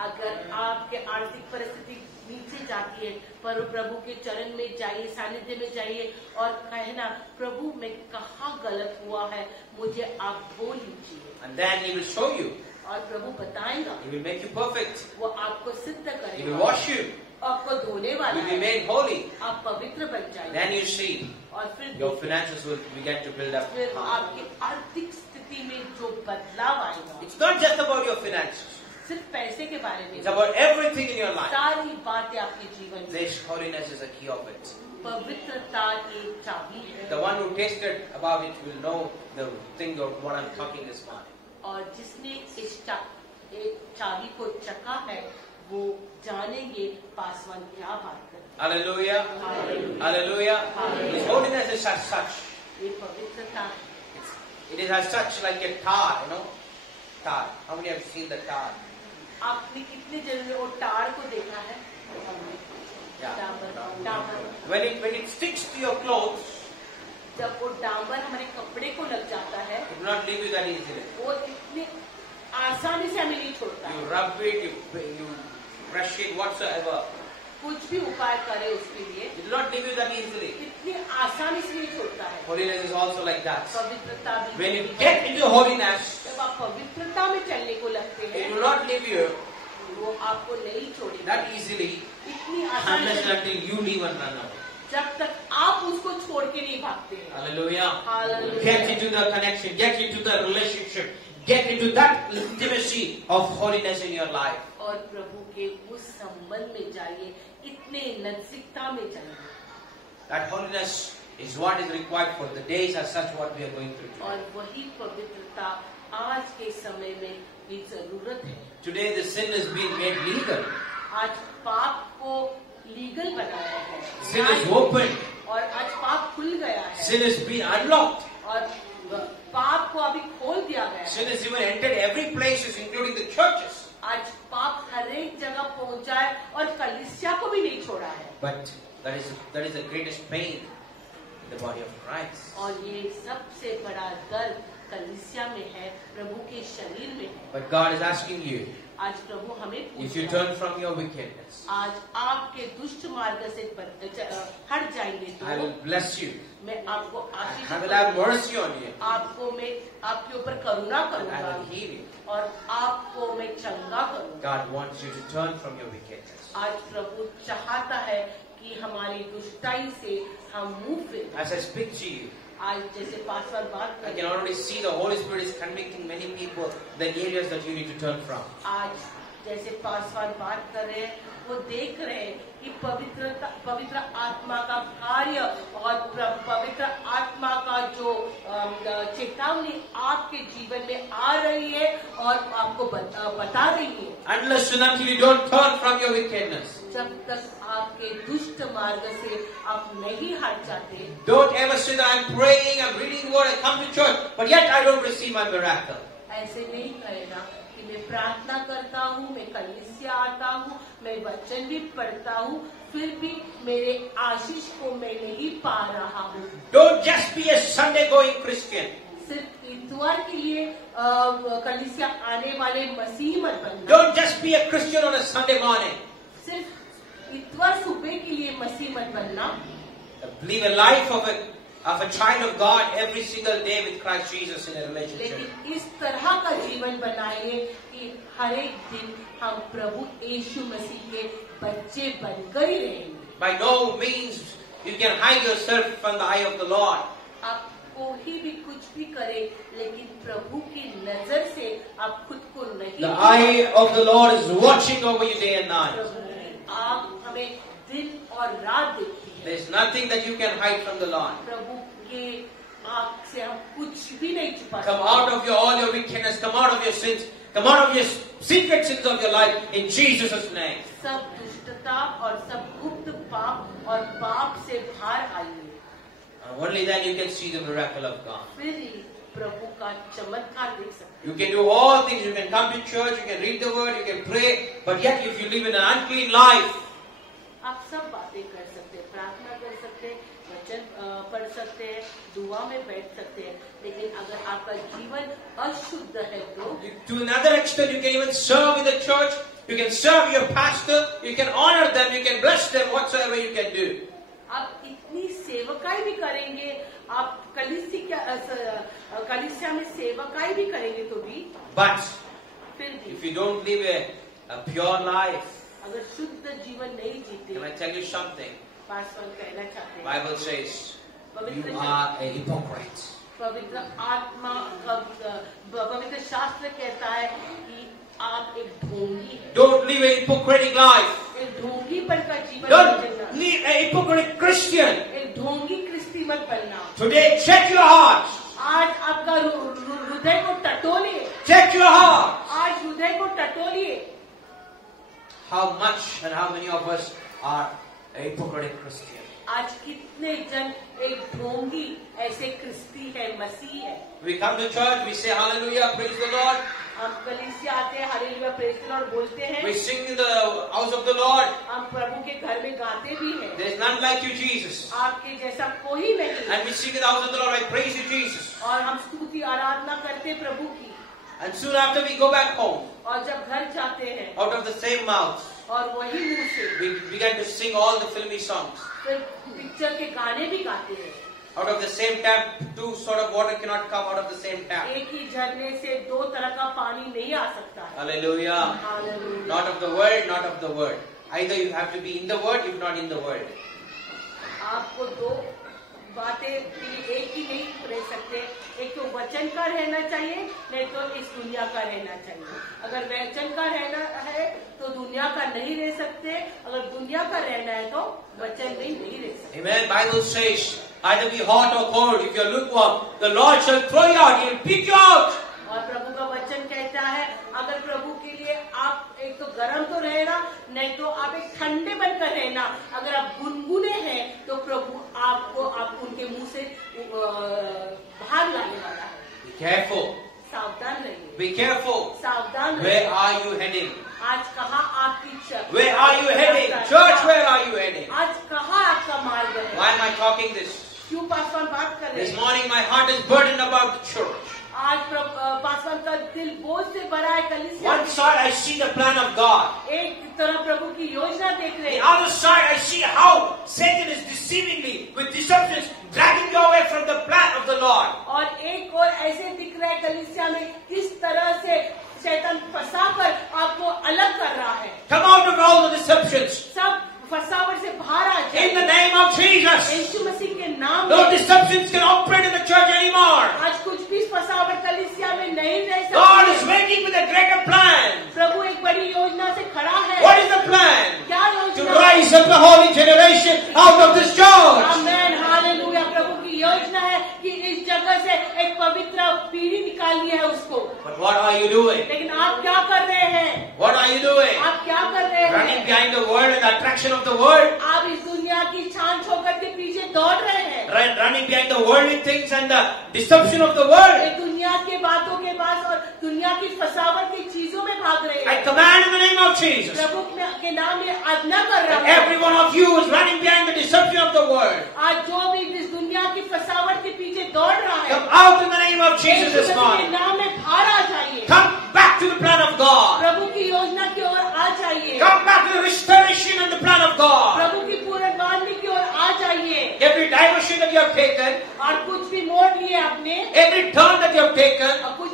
अगर आपके आर्थिक परिस्थिति नीचे जाती है पर प्रभु के चरण में जाइए, सानिध्य में जाइए और कहना प्रभु मैं कहाँ गलत हुआ है, मुझे आप धो लीजिए। And then He will show you. और प्रभु बताएगा, He will make you perfect. वो आपको सिद्ध He will करेगा, wash you. आपको धोने You वाला will be है, made holy. आप पवित्र बन जाएंगे। Then you see और फिर your finances will begin to build up. फिर आपकी आर्थिक स्थिति में जो बदलाव आएगा, It's not just about your finances. सिर्फ पैसे के बारे में It's about everything in your life. सारी बातें आपके जीवन में। This holiness is a key of it. पवित्रता एक चाबी है The one who tasted about it will know the thing of what I'm talking this morning. और जिसने इस एक चाबी को चखा है वो जानेंगे पासवान क्या बात करते हैं। Hallelujah. Hallelujah. His holiness is as such. ये पवित्रता It is as such like a tar, you know. Tar. How many have seen the tar? आपने कितने जनों ने वो टार को देखा है? Yeah. डांबर When it sticks to your clothes, जब वो डांबर हमारे कपड़े को लग जाता है it will not leave you that easily. वो इतनी आसानी से हमें नहीं छोड़ता You है। rub it, you brush it, whatsoever. कुछ भी उपाय करे उसके लिए It will not leave you that easily. इतनी आसानी से नहीं छोड़ता है। Holiness is also like that. पवित्रता भी When you get into holiness, जब आप पवित्रता में चलने को लगते it हैं will not leave you वो आपको नहीं छोड़ेगा that easily. इतनी आसानी unless से and until you leave and run away. जब तक आप उसको छोड़ के नहीं भागते हैं। Hallelujah. Hallelujah. Get into the connection, get into the relationship, get into that intimacy of holiness in your life. और प्रभु के उस संबंध में जाइए, इतने नजदीकता में जाइए। That holiness is what is required for the days as such what we are going through today. और वही पवित्रता आज के समय में भी जरूरत है। Today the sin is being made legal. आज पाप को लीगल बनाया है, Sin is open. और आज पाप खुल गया है, Sin is being unlocked. और पाप को अभी खोल दिया गया है। Sin has even entered every place, including the churches. आज पाप हर एक जगह पहुंचा है और कलीसिया को भी नहीं छोड़ा है। But that is the greatest pain in the body of Christ. और ये सबसे बड़ा दर्द कलीसिया में है, प्रभु के शरीर में है। But God is asking you, आज प्रभु हमें if you पूछता है, turn from your wickedness, आज आपके दुष्ट मार्ग से हट जाएंगे I will तो bless you. मैं आपको आशीष I will have mercy on you. आपको मैं आपके ऊपर करुणा And I करूंगा will heal you. और आपको मैं चंगा करूंगा। God wants you to turn from your wickedness. आज प्रभु चाहता है कि हमारी दुष्टाई से हम मुंह फेरें। As I speak to you, आज जैसे पासवान बात I कर can already see the Holy Spirit is convicting many people the areas that you need to turn from. आज जैसे पासवान बात कर रहे हैं, वो देख रहे हैं कि पवित्र आत्मा का कार्य और पवित्र आत्मा का जो चेतावनी आपके जीवन में आ रही है और आपको बता रही है। Unless and until you don't turn from your wickedness, जब तक आपके दुष्ट मार्ग से आप नहीं हट जाते, don't ever say that I'm praying, I'm reading the word, I come to church, but yet I don't receive my miracle. ऐसे नहीं करेगा कि मैं प्रार्थना करता हूँ, मैं कलीसिया आता हूँ, मैं वचन भी पढ़ता हूँ, फिर भी मेरे आशीष को मैं नहीं पा रहा हूँ। Don't just be a Sunday going Christian. सिर्फ इतवार के लिए कलीसिया आने वाले मसीह मत बनना। Don't just be a Christian on a Sunday morning. सिर्फ इतवार सुबह के लिए मसीह मत बनना। Live a life of a child of God every single day with Christ Jesus in a relationship. लेकिन इस तरह का जीवन बनाइए कि हर एक दिन हम प्रभु यीशु मसीह के बच्चे बनकर ही रहेंगे। By no means you can hide yourself from the eye of the Lord. आप कोई भी कुछ भी करे, लेकिन प्रभु की नजर से आप खुद को नहीं। The eye of the Lord is watching over you day and night. प्रभु की आँख हमें दिन और रात देखती है। There is nothing that you can hide from the Lord. प्रभु के आँख से हम कुछ भी नहीं छुपा Come सकते। out of all your wickedness, come out of your sins, come out of your secret sins of your life in Jesus' name. सब दुष्टता और सब गुप्त पाप और पाप से बाहर आइए। And only then you can see the miracle of God. फिर ही प्रभु का चमत्कार देख सकते You can do all things. You can come to church, you can read the word, you can pray, but yet if you live in an unclean life, हैं। आप सब बातें कर सकते हैं, प्रार्थना कर सकते हैं, वचन पढ़ सकते हैं, दुआ में बैठ सकते हैं, लेकिन अगर आपका जीवन अशुद्ध है तो to another extent you can even serve in the church, you can serve your pastor, you can honor them, you can bless them, whatsoever you can do. आप इतनी सेवकाई भी करेंगे, आप कलीसिया में सेवकाई भी करेंगे तो भी, But फिर भी if you don't live a pure life, अगर शुद्ध जीवन नहीं जीते, can I tell you something? Paswan कहना चाहते हैं, Bible says you are a hypocrite. पवित्र आत्मा पवित्र शास्त्र कहता है कि आप एक ढोंगी हैं। Don't live a hypocritic life. एक ढोंगीपन का जीवन Don't मत जीना। live a hypocrite Christian. एक ढोंगी क्रिस्ती मत बनना। Today check your heart. आज आपका हृदय को टटोलिए। Check your heart. आज हृदय को टटोलिए। How much and how many of us are a hypocritic Christian? आज कितने जन एक ढोंगी ऐसे क्रिस्ती है, मसीह है। We come to church, we say hallelujah, praise the Lord. हम कलीसिया आते हैं, हालेलुया प्रेज़ द लॉर्ड बोलते हैं। We sing in the house of the Lord. हम प्रभु के घर में गाते भी हैं। There is none like you, Jesus. आपके जैसा कोई नहीं। And we sing in the house of the Lord, I praise you, Jesus. और हम स्तुति आराधना करते हैं प्रभु की। And soon after we go back home, और जब घर जाते हैं out of the same mouth, और वही मुंह से we began to sing all the filmy songs. फिर पिक्चर के गाने भी गाते हैं। Out of the same tap, two sort of water cannot come out of the same tap. एक ही झरने से दो तरह का पानी नहीं आ सकता है। Hallelujah. Hallelujah. Not of the world, not of the word. Either you have to be in the word, if not in the world. आपको दो बातें के लिए एक ही नहीं रह सकते, एक तो वचन का रहना चाहिए, नहीं तो इस दुनिया का रहना चाहिए। अगर वचन का रहना है तो दुनिया का नहीं रह सकते, अगर दुनिया का रहना है तो वचन में नहीं रह सकते। Amen. Bible says, either be hot or cold. If you're lukewarm, the Lord shall throw you out. He'll pick you out. और प्रभु का वचन कहता है, अगर प्रभु के लिए आप एक तो गर्म तो रहना, नहीं तो आप एक ठंडे बनकर रहना। अगर आप गुनगुने हैं तो प्रभु आपको आप उनके मुंह से बाहर लाने वाला है। Be careful. सावधान रहिए। Be careful. सावधान रहिए। Where are you heading? आज कहाँ आपकी Where are you heading? Church, where are you heading? आज कहाँ आपका मार्ग है? Why am I talking this? क्यों पासवान बात कर रहे This हैं? morning my heart is burdened about the church. आज पासवान का दिल बोझ से भरा है कलीसिया। One side I see the plan of God. एक तरफ प्रभु की योजना देख रहे The हैं, other side I see how Satan is deceiving me with deceptions, dragging you away from the plan of the Lord. और एक और ऐसे दिख रहा है कलीसिया में किस तरह से शैतान फंसाकर आपको अलग कर रहा है। Come out of all the deceptions. सब फंसावट से बाहर आ जाए In the name of Jesus. यीशु मसीह के नाम No में। deceptions can operate in the church anymore. आज कुछ भी फंसावट कलीसिया में नहीं रह God is सकती। waiting with a greater plan. प्रभु एक बड़ी योजना से खड़ा है। What is the plan? क्या To योजना? rise up the holy generation out of this church. Amen, hallelujah. प्रभु की योजना है कि इस जगह से एक पवित्र पीढ़ी निकालनी है उसको। But what are you doing? लेकिन आप क्या कर रहे हैं? What are you doing? आप क्या कर रहे Running हैं? behind the word and the attraction of the word. आप इस दुनिया की छान छोकर के पीछे दौड़ रहे हैं। Running behind the worldly things and the deception of the world. ये दुनिया के बातों के पास और दुनिया की फसावट की चीजों में भाग रहे I हैं। command in the name of Jesus. प्रभु के नाम में आज्ञा कर रहा And हूँ। every one of you is running behind the deception of the world. आज जो भी इस दुनिया की फसावट के पीछे दौड़ रहा है, Come out in the name of Jesus Yeshu this मसीह के morning. नाम में बाहर आ जाइए। Come back to the plan of God. प्रभु की योजना की ओर आ जाइए। Come back to the restoration and the plan of God. प्रभु की पूर्णबानी की ओर आ जाइए। Every diversion that you have taken, और कुछ भी मोड़ लिए आपने, every turn that you have taken, और कुछ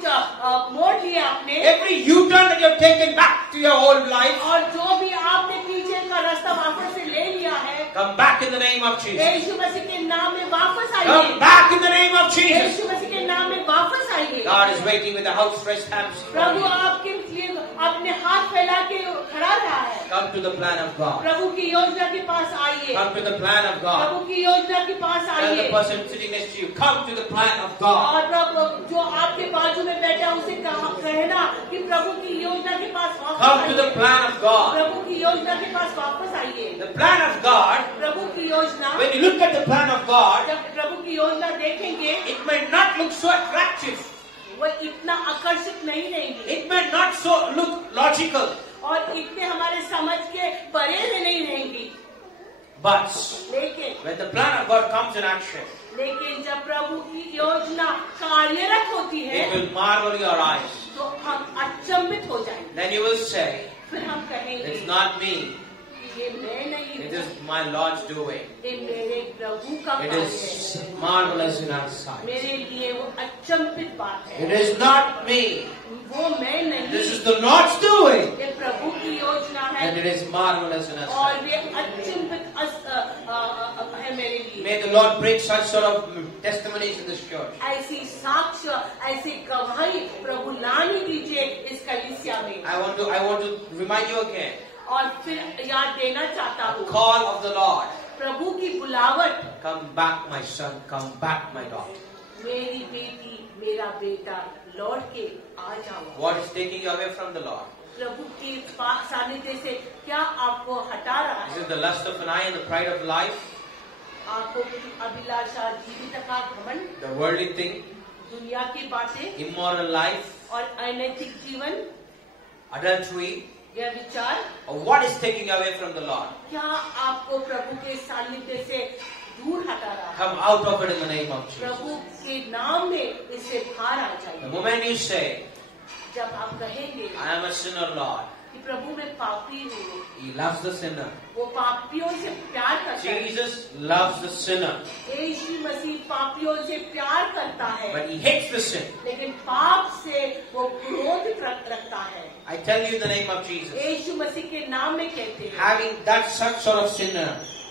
मोड़ लिए आपने, every U-turn that you have taken back to your old life, और जो भी आपने पीछे का रास्ता वापस से ले लिया है, come back in the name of Jesus. यीशु मसीह के नाम में वापस आइए। Come back in the name of Jesus. यीशु मसीह के नाम में वापस आइए। God is waiting with the outstretched hands. प्रभु आपके लिए अपने हाथ फैला के खड़ा रहा है। Come to the plan of God. प्रभु की योजना के पास आइए। Come to the plan of God. प्रभु की योजना के पास Tell the आइए। person sitting next to you, come to the plan of God. और प्रभु जो आपके बाजू में बैठा है उसे कहना कि प्रभु की योजना के पास वापस Come to the आइए। plan of God. प्रभु की योजना के पास वापस आइए। The plan of God, प्रभु की योजना, when you look at the plan of God, जब प्रभु की योजना देखेंगे it may not look so attractive. वो इतना आकर्षित नहीं रहेंगे It may not so look logical. और इतने हमारे समझ के परे में नहीं रहेंगी। But लेकिन when the plan of God comes in action, जब प्रभु की योजना कार्यरत होती है it will marvel your eyes. तो हम अचंभित हो जाएंगे। Then you will say, फिर हम कहेंगे it's not me, कि ये मैं नहीं it हूँ, is my Lord's doing. ये मेरे प्रभु का It कार्य is है। marvelous in our sight. मेरे लिए वो अचंभित बात It है। is not me. वो मैं नहीं, This is the Lord's doing. ये प्रभु की योजना है And it is marvelous in our और sight. वे अचंभित है मेरे लिए। May the Lord bring such sort of testimonies in this church. ऐसी साक्ष्य, ऐसी गवाही प्रभु लाने दीजिए इस कलीसिया में। I want to remind you again. और फिर याद देना चाहता हूँ, Call of the Lord. प्रभु की बुलावट, Come back, my son. Come back, my daughter. मेरी बेटी, मेरा बेटा, लौट के आ जाओ। What is taking you away from the Lord? प्रभु के सानिध्य से क्या आपको हटा रहा Is है? it the lust of an eye and the pride of life? आंखों की अभिलाषा, जीवित का घमंड, The worldly thing? दुनिया की बातें Immoral life? और अनैतिक जीवन, Adultery? यह विचार, Or what is taking you away from the Lord? क्या आपको प्रभु के सानिध्य से दूर हटा रहा है? Come out of it in the name of Jesus. प्रभु के नाम में इससे बाहर आ The जाइए। moment you say, जब आप कहेंगे I am a sinner, Lord. कि प्रभु मैं पापी हूँ। He loves the sinner. वो पापियों से प्यार करता है। Jesus loves the sinner, यीशु मसीह पापियों से प्यार करता है, but he hates the sin. लेकिन पाप से वो क्रोध रखता है। I tell you in the name of Jesus, यीशु मसीह के नाम में कहते हैं, having that such sort of sinner,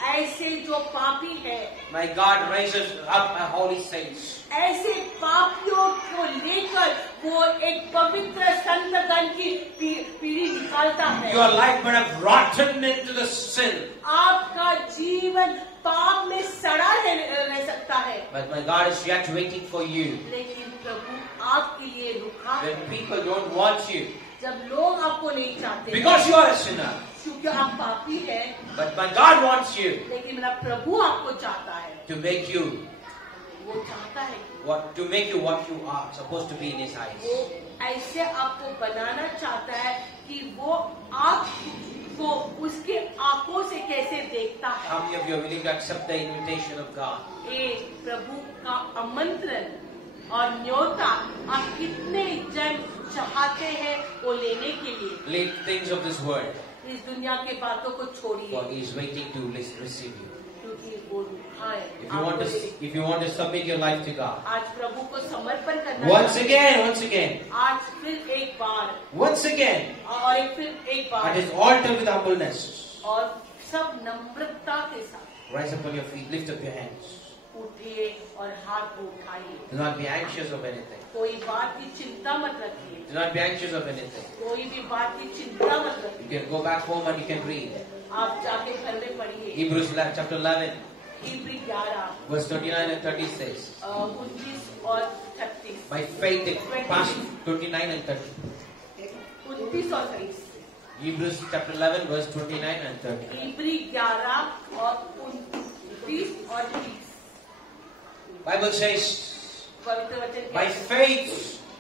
ऐसे जो पापी है, my God raises up a holy saints. ऐसे पापियों को लेकर वो एक पवित्र संतगण की पीढ़ी निकालता है। Your life might have rotten into the sin, आपका जीवन पाप में सड़ा रह सकता है, but my God is yet waiting for you. लेकिन प्रभु आपके लिए रुका है। When people don't want you, जब लोग आपको नहीं चाहते because you are a sinner, क्योंकि आप पापी हैं, but my God wants you लेकिन मेरा प्रभु आपको चाहता है। to make you वो चाहता है what you are supposed to be in His eyes. वो ऐसे आपको बनाना चाहता है कि वो आपको उसके आंखों से कैसे देखता है। How many of you are willing to accept the invitation of God? ये प्रभु का आमंत्रण और न्योता आप कितने जन चाहते हैं वो लेने के लिए। Leave things of this world, इस दुनिया के बातों को छोड़िए, for He is waiting to receive you. क्योंकि वो रुका है। If you want to submit your life to God, आज प्रभु को समर्पण करना once again, आज फिर एक बार once again, और फिर एक at bar His altar with humbleness, और सब नम्रता के साथ rise up on your feet, lift up your hands. उठिए और हाथ को उठाइए। Do not be anxious of anything. कोई बात की चिंता मत रखिए, Do not be anxious of anything. कोई भी बात की चिंता मत You रखिए। can go back home and you can read. आप जाके घर में पढ़िए। Hebrews chapter 11, every 11 verse 29 and 30 says, 29 और 36, by faith it passed 29 and 30. 29 और 30, Hebrews chapter 11, verse 29 and 30. इब्री 11 और 29 और 30। Bible says, पवित्र वचन by कहते हैं, faith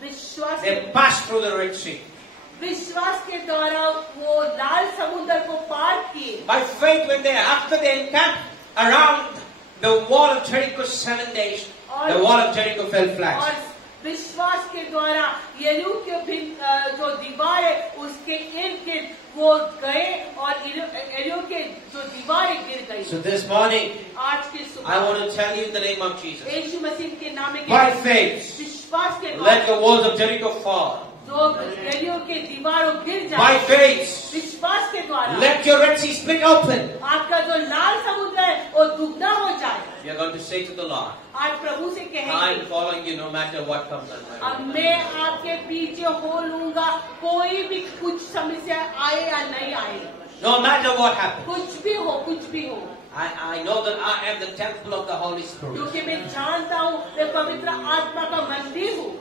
विश्वास they passed through the Red Sea. विश्वास के द्वारा वो लाल समुद्र को पार किए। By faith, after they encamped around the wall of Jericho 7 days, the wall of Jericho fell और flat. विश्वास के द्वारा यरीहो के जो दीवार है उसके इर्द गिर्द वो गए और यरीहो के जो दीवारें गिर गई। So this morning, आज के I सुबह want to tell you in the name of Jesus, यीशु मसीह के नाम में by faith, विश्वास के let द्वारा the walls of Jericho fall. जो यरीहो के दीवारों गिर By जाए, faith, विश्वास के द्वारा let your Red Sea split open. आपका जो लाल समुद्र है वो दुगना हो जाए। You are going to say to the Lord, आज प्रभु से I am कहेंगे, following you no matter what comes on my अब way. मैं आपके पीछे हो लूंगा, कोई भी कुछ समस्या आए या नहीं आए, No matter what happens. कुछ भी हो, कुछ भी हो, I know that I am the temple of the Holy Spirit. क्योंकि मैं जानता हूँ मैं पवित्र आत्मा का मंदिर हूँ।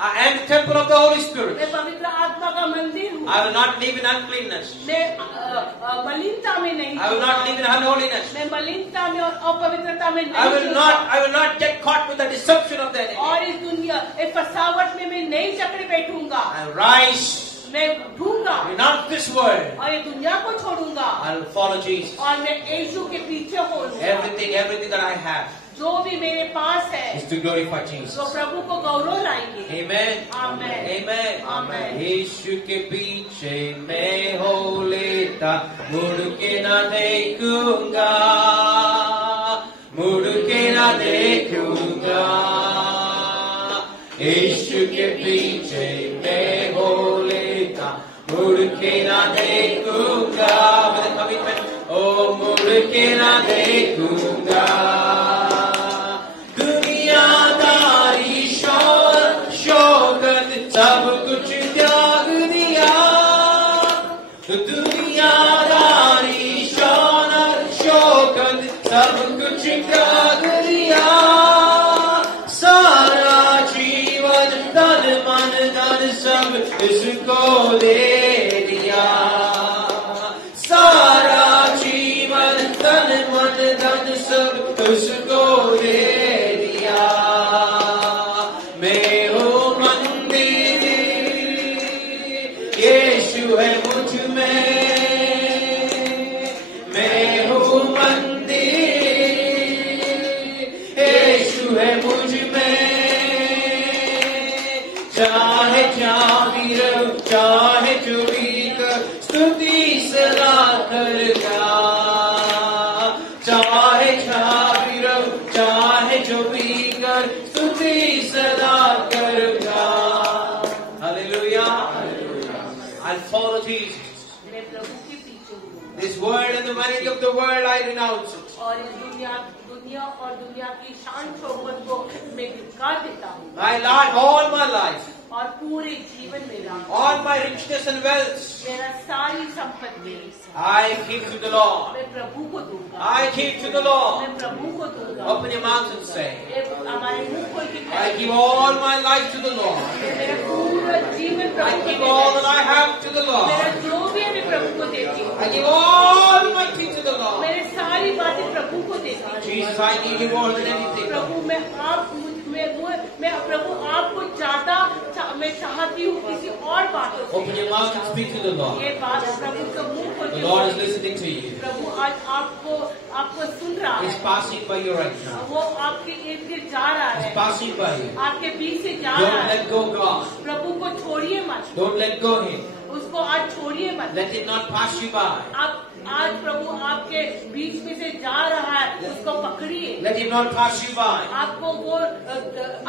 I am the temple of the Holy Spirit. मैं पवित्र आत्मा का मंदिर हूँ। I will not live in uncleanness. मैं मलिनता में नहीं, I will not live in unholiness. मैं मलिनता में और अपवित्रता में I will नहीं, not get caught with the deception of the enemy. और इस दुनिया इस फसावट में मैं नहीं चक्र बैठूंगा। I will rise, मैं उठूंगा renounce this world. और ये दुनिया को छोड़ूंगा I will follow Jesus. और मैं यीशु के पीछे हो लूंगा। Everything that I have जो भी मेरे पास है is to glorify Jesus. तो प्रभु को गौरव लाएंगे। Amen. Amen. Amen. Amen. यीशु के पीछे मैं हो लेता, मुड़ के ना देखूंगा, मुड़ के ना देखूंगा। यीशु के पीछे मैं हो लेता, मुड़ के ना देखूंगा। With a commitment, oh मुड़ के ना देखूंगा। दुनियादारी शौकत सब कुछ त्याग दिया, दुनियादारी शौकत सब कुछ त्याग दिया। सारा जीवन तन मन धन सब इसको दे दिया, सारा जीवन तन मन धन सब इसको दे दिया। मैं हूँ मंदिर, यीशु है मुझ में, मैं हूँ मंदिर, यीशु है मुझ में। चाहे जहाँ भी रहो, चाहे जो भी कर, world and the vanity of the world I renounce it. और इस दुनिया और दुनिया की शान शौकत को मैं धिक्कार देता हूँ। My Lord, all my life, और पूरे जीवन मेरा, all my richness and wealth, मेरा सारी संपत्ति I give to the Lord. मैं प्रभु को दूंगा। I give to the Lord. मैं प्रभु को दूंगा। Open your mouth and say, हमारे मुंह खोल के I give all my life to the Lord. मेरा पूरा जीवन I प्रभु give को all देता that I have to the हूँ। मेरा Lord. जो भी है मैं प्रभु को देती हूँ। I give all my things to the Lord. मेरे सारी बातें प्रभु को देती हूँ। Jesus, I need you more than anything. प्रभु मैं प्रभु आपको ज्यादा मैं चाहती हूँ किसी और बातों से। Open your mouth and speak to the Lord. ये बात प्रभु का मुंह खोल The के Lord is listening to you. प्रभु आज आपको सुन रहा He's है। passing by you right now. वो आपके इर्द गिर्द जा रहा He's है, passing by you. आपके बीच से जा रहा Don't है। let go, God. प्रभु को छोड़िए मत, Don't let go him. उसको आज छोड़िए मत। Let him not pass you by. आप आज प्रभु आपके बीच में से जा रहा है, उसको पकड़िए। Let him not pass you by. आपको वो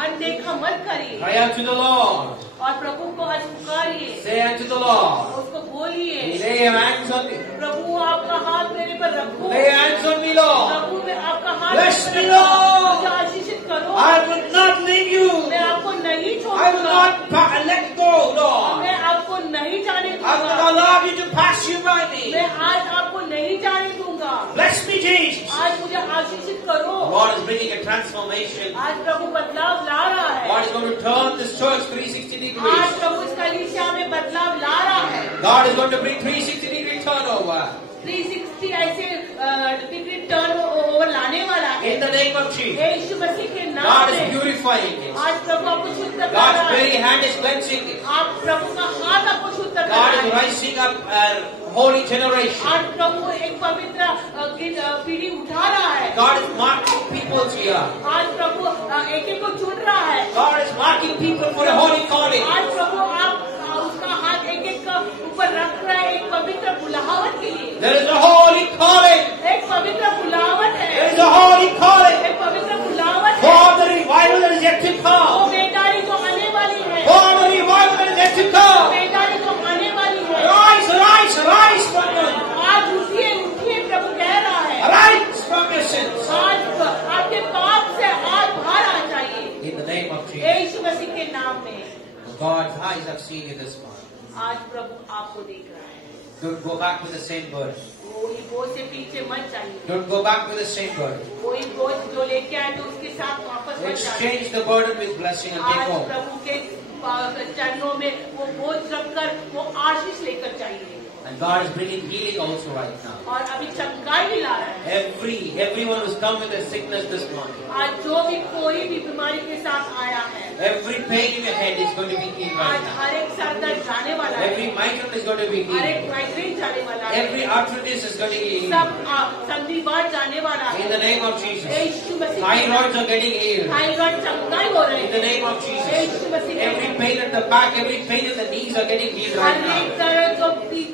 अनदेखा मत करिए Cry out to the Lord. और प्रभु को आज पुकारिए, Say unto the Lord. उसको बोलिए, Lay your hands on me. प्रभु आपका हाथ मेरे पर रखो। Lay hands on me, Lord. प्रभु में आपका हाथ Bless मेरे me, पर रखो। Lord. मुझे आशीषित करो। I will not leave you. मैं आपको नहीं I will छोड़ूंगा। not let go, Lord. मैं आपको नहीं जाने I will दूंगा। not allow you to pass you by me. मैं आज आपको नहीं जाने दूंगा। Bless me, Jesus. आज मुझे आशीषित करो। God is bringing a transformation. आज प्रभु बदलाव ला रहा है। God is going to turn this church 360 आज degrees. प्रभु इस कलीसिया में बदलाव ला रहा है। God is going to bring 360 degree turnover. 360 ऐसे डिग्री टर्न ओवर लाने वाला है। In the name of Jesus. यीशु मसीह के नाम God is में purifying it. आज प्रभु आपको शुद्ध कर God's रहा very है। hand is cleansing it. आप प्रभु का हाथ आपको शुद्ध कर God रहा is है। rising up a holy generation. आज प्रभु एक पवित्र पीढ़ी उठा रहा है। God is marking people here. आज प्रभु एक एक को चुन रहा है। God is marking people for a holy calling. आज प्रभु आप उसका हाथ एक एक का ऊपर रख रहा है, एक पवित्र बुलाहट के लिए। There is a holy calling. एक पवित्र बुलाहट है। There is a holy calling. एक पवित्र बुलाहट है। For the revival that is yet to वो come. बेदारी जो आने वाली है। For the revival that is yet to come. बेदारी जो आने वाली है। Rise, rise, rise from your, आज उठिए उठिए, प्रभु कह रहा है। rise from your sins. आज आपके पाप से आज बाहर आ जाइए। In the name of Jesus. यीशु मसीह के नाम में। God's eyes have seen you this morning. आज प्रभु आपको देख रहा है। Don't go back with the same burden. वही बोझ से पीछे मत जाइए। Don't go back with the same burden. वही बोझ जो लेके आए थे उसके साथ वापस मत जाइए। Exchange the burden with blessing and take आज home. प्रभु के चरणों में वो बोझ रखकर वो आशीष लेकर जाइए। And God is bringing healing also right now. और अभी चमकाई भी ला रहा है। Everyone who's come with a sickness this morning. आज जो भी कोई भी बीमारी के साथ आया है, Every pain in your head is going to be healed right आज now. हर एक सर दर्द जाने वाला है। Every migraine is going to be हर एक healed. माइग्रेन जाने वाला है। Every arthritis is going to be healed. सब संधिवात जाने वाला है। In the name of Jesus. यीशु मसीह Thyroids are getting healed. Thyroid चमकाई हो रहे In the हैं। name of Jesus. यीशु मसीह के Every pain at the back, every pain in the knees are getting healed her right एक now. दर्द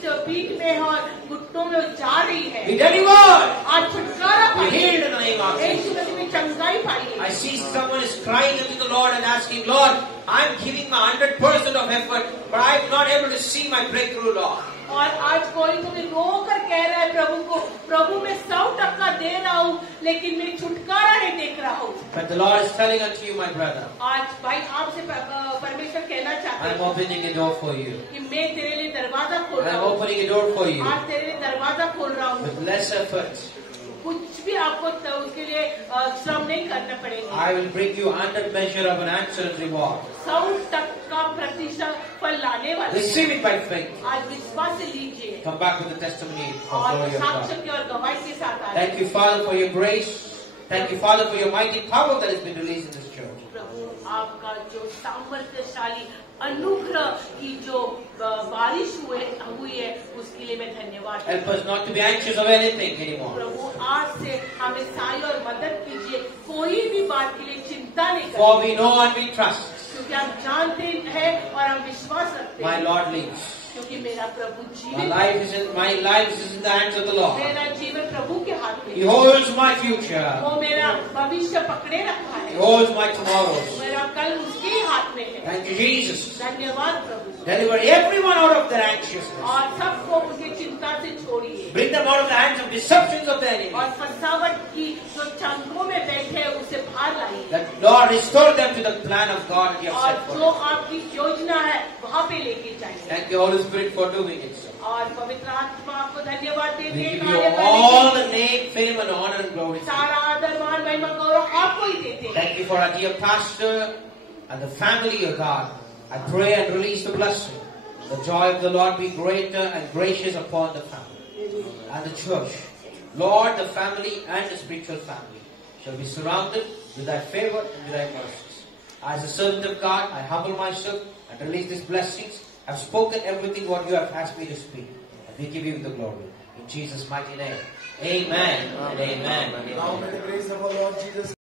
जो पीठ में है और घुटनों में जा रही है, Be delivered. आज छुटकारा Be पाइए। healed in the name of Jesus. यीशु मसीह में चमकाई पाइए। I see someone is crying unto the Lord and asking, Lord, I'm giving my 100% of effort, but I'm not able to see my breakthrough, Lord. और आज कोई तुम्हें रो कर कह रहा है प्रभु को, प्रभु मैं 100% दे रहा हूँ लेकिन मैं छुटकारा नहीं देख रहा हूँ। But the Lord is telling unto you, my brother, आज भाई आपसे परमेश्वर कहना चाहते I'm हैं opening a door for you. कि मैं तेरे लिए दरवाजा खोल रहा I'm हूँ। opening a door for you आज तेरे लिए दरवाजा खोल रहा हूँ। with less effort. कुछ भी आपको उसके लिए श्रम नहीं करना पड़ेगा। I will bring you 100 measure of an answer and reward. 100% का प्रतिशत फल लाने वाले हैं। Receive it by faith. आज विश्वास से लीजिए Come back with the testimony of और glory of साक्ष्य God. की और गवाही के साथ आए। Thank you, Father, for your grace. Thank you, Father, for your mighty power that has been released in this church. प्रभु आपका जो सामर्थ्यशाली अनुग्रह की जो बारिश हुई है उसके लिए मैं धन्यवाद करता हूँ। Help us not to be anxious of anything anymore. प्रभु आज से हमें सहाय और मदद कीजिए, कोई भी बात के लिए चिंता नहीं करें, For we know and we trust. क्योंकि हम जानते हैं और हम विश्वास रखते My हैं, Lord lives. क्योंकि मेरा प्रभु My जीवित life है। is in the hands of the Lord. मेरा जीवन प्रभु के हाथ में He है। holds my future. वो मेरा भविष्य पकड़े रखा He है, holds my tomorrows. मेरा कल उसके ही हाथ में है। Thank you, Jesus. धन्यवाद प्रभु। Deliver everyone out of their anxiousness. और सबको उनकी चिंता से छोड़ तोड़िए Bring them out of the hands of deceptions of the enemy. और फसावट की जो चांगों में बैठे हैं उसे बाहर लाइए That Lord restore them to the plan of God that you have और set for जो them. आपकी योजना है वहाँ पे लेके जाइए Thank you, Holy Spirit, for doing it, sir. और पवित्र आत्मा आपको धन्यवाद We देते give हैं you कार्य करने all के the लिए। name, fame, and honor and glory. सारा आदर मान महिमा गौरव आपको ही देते हैं Thank you for our dear pastor and the family of God. I pray and release the blessing. The joy of the Lord be greater and gracious upon the family and the church. Lord, the family and the spiritual family shall be surrounded with thy favor and with thy mercies. As a servant of God, I humble myself and release these blessings. I've spoken everything what you have asked me to speak. And we give you the glory. In Jesus' mighty name. Amen and amen. Now may the grace of our Lord Jesus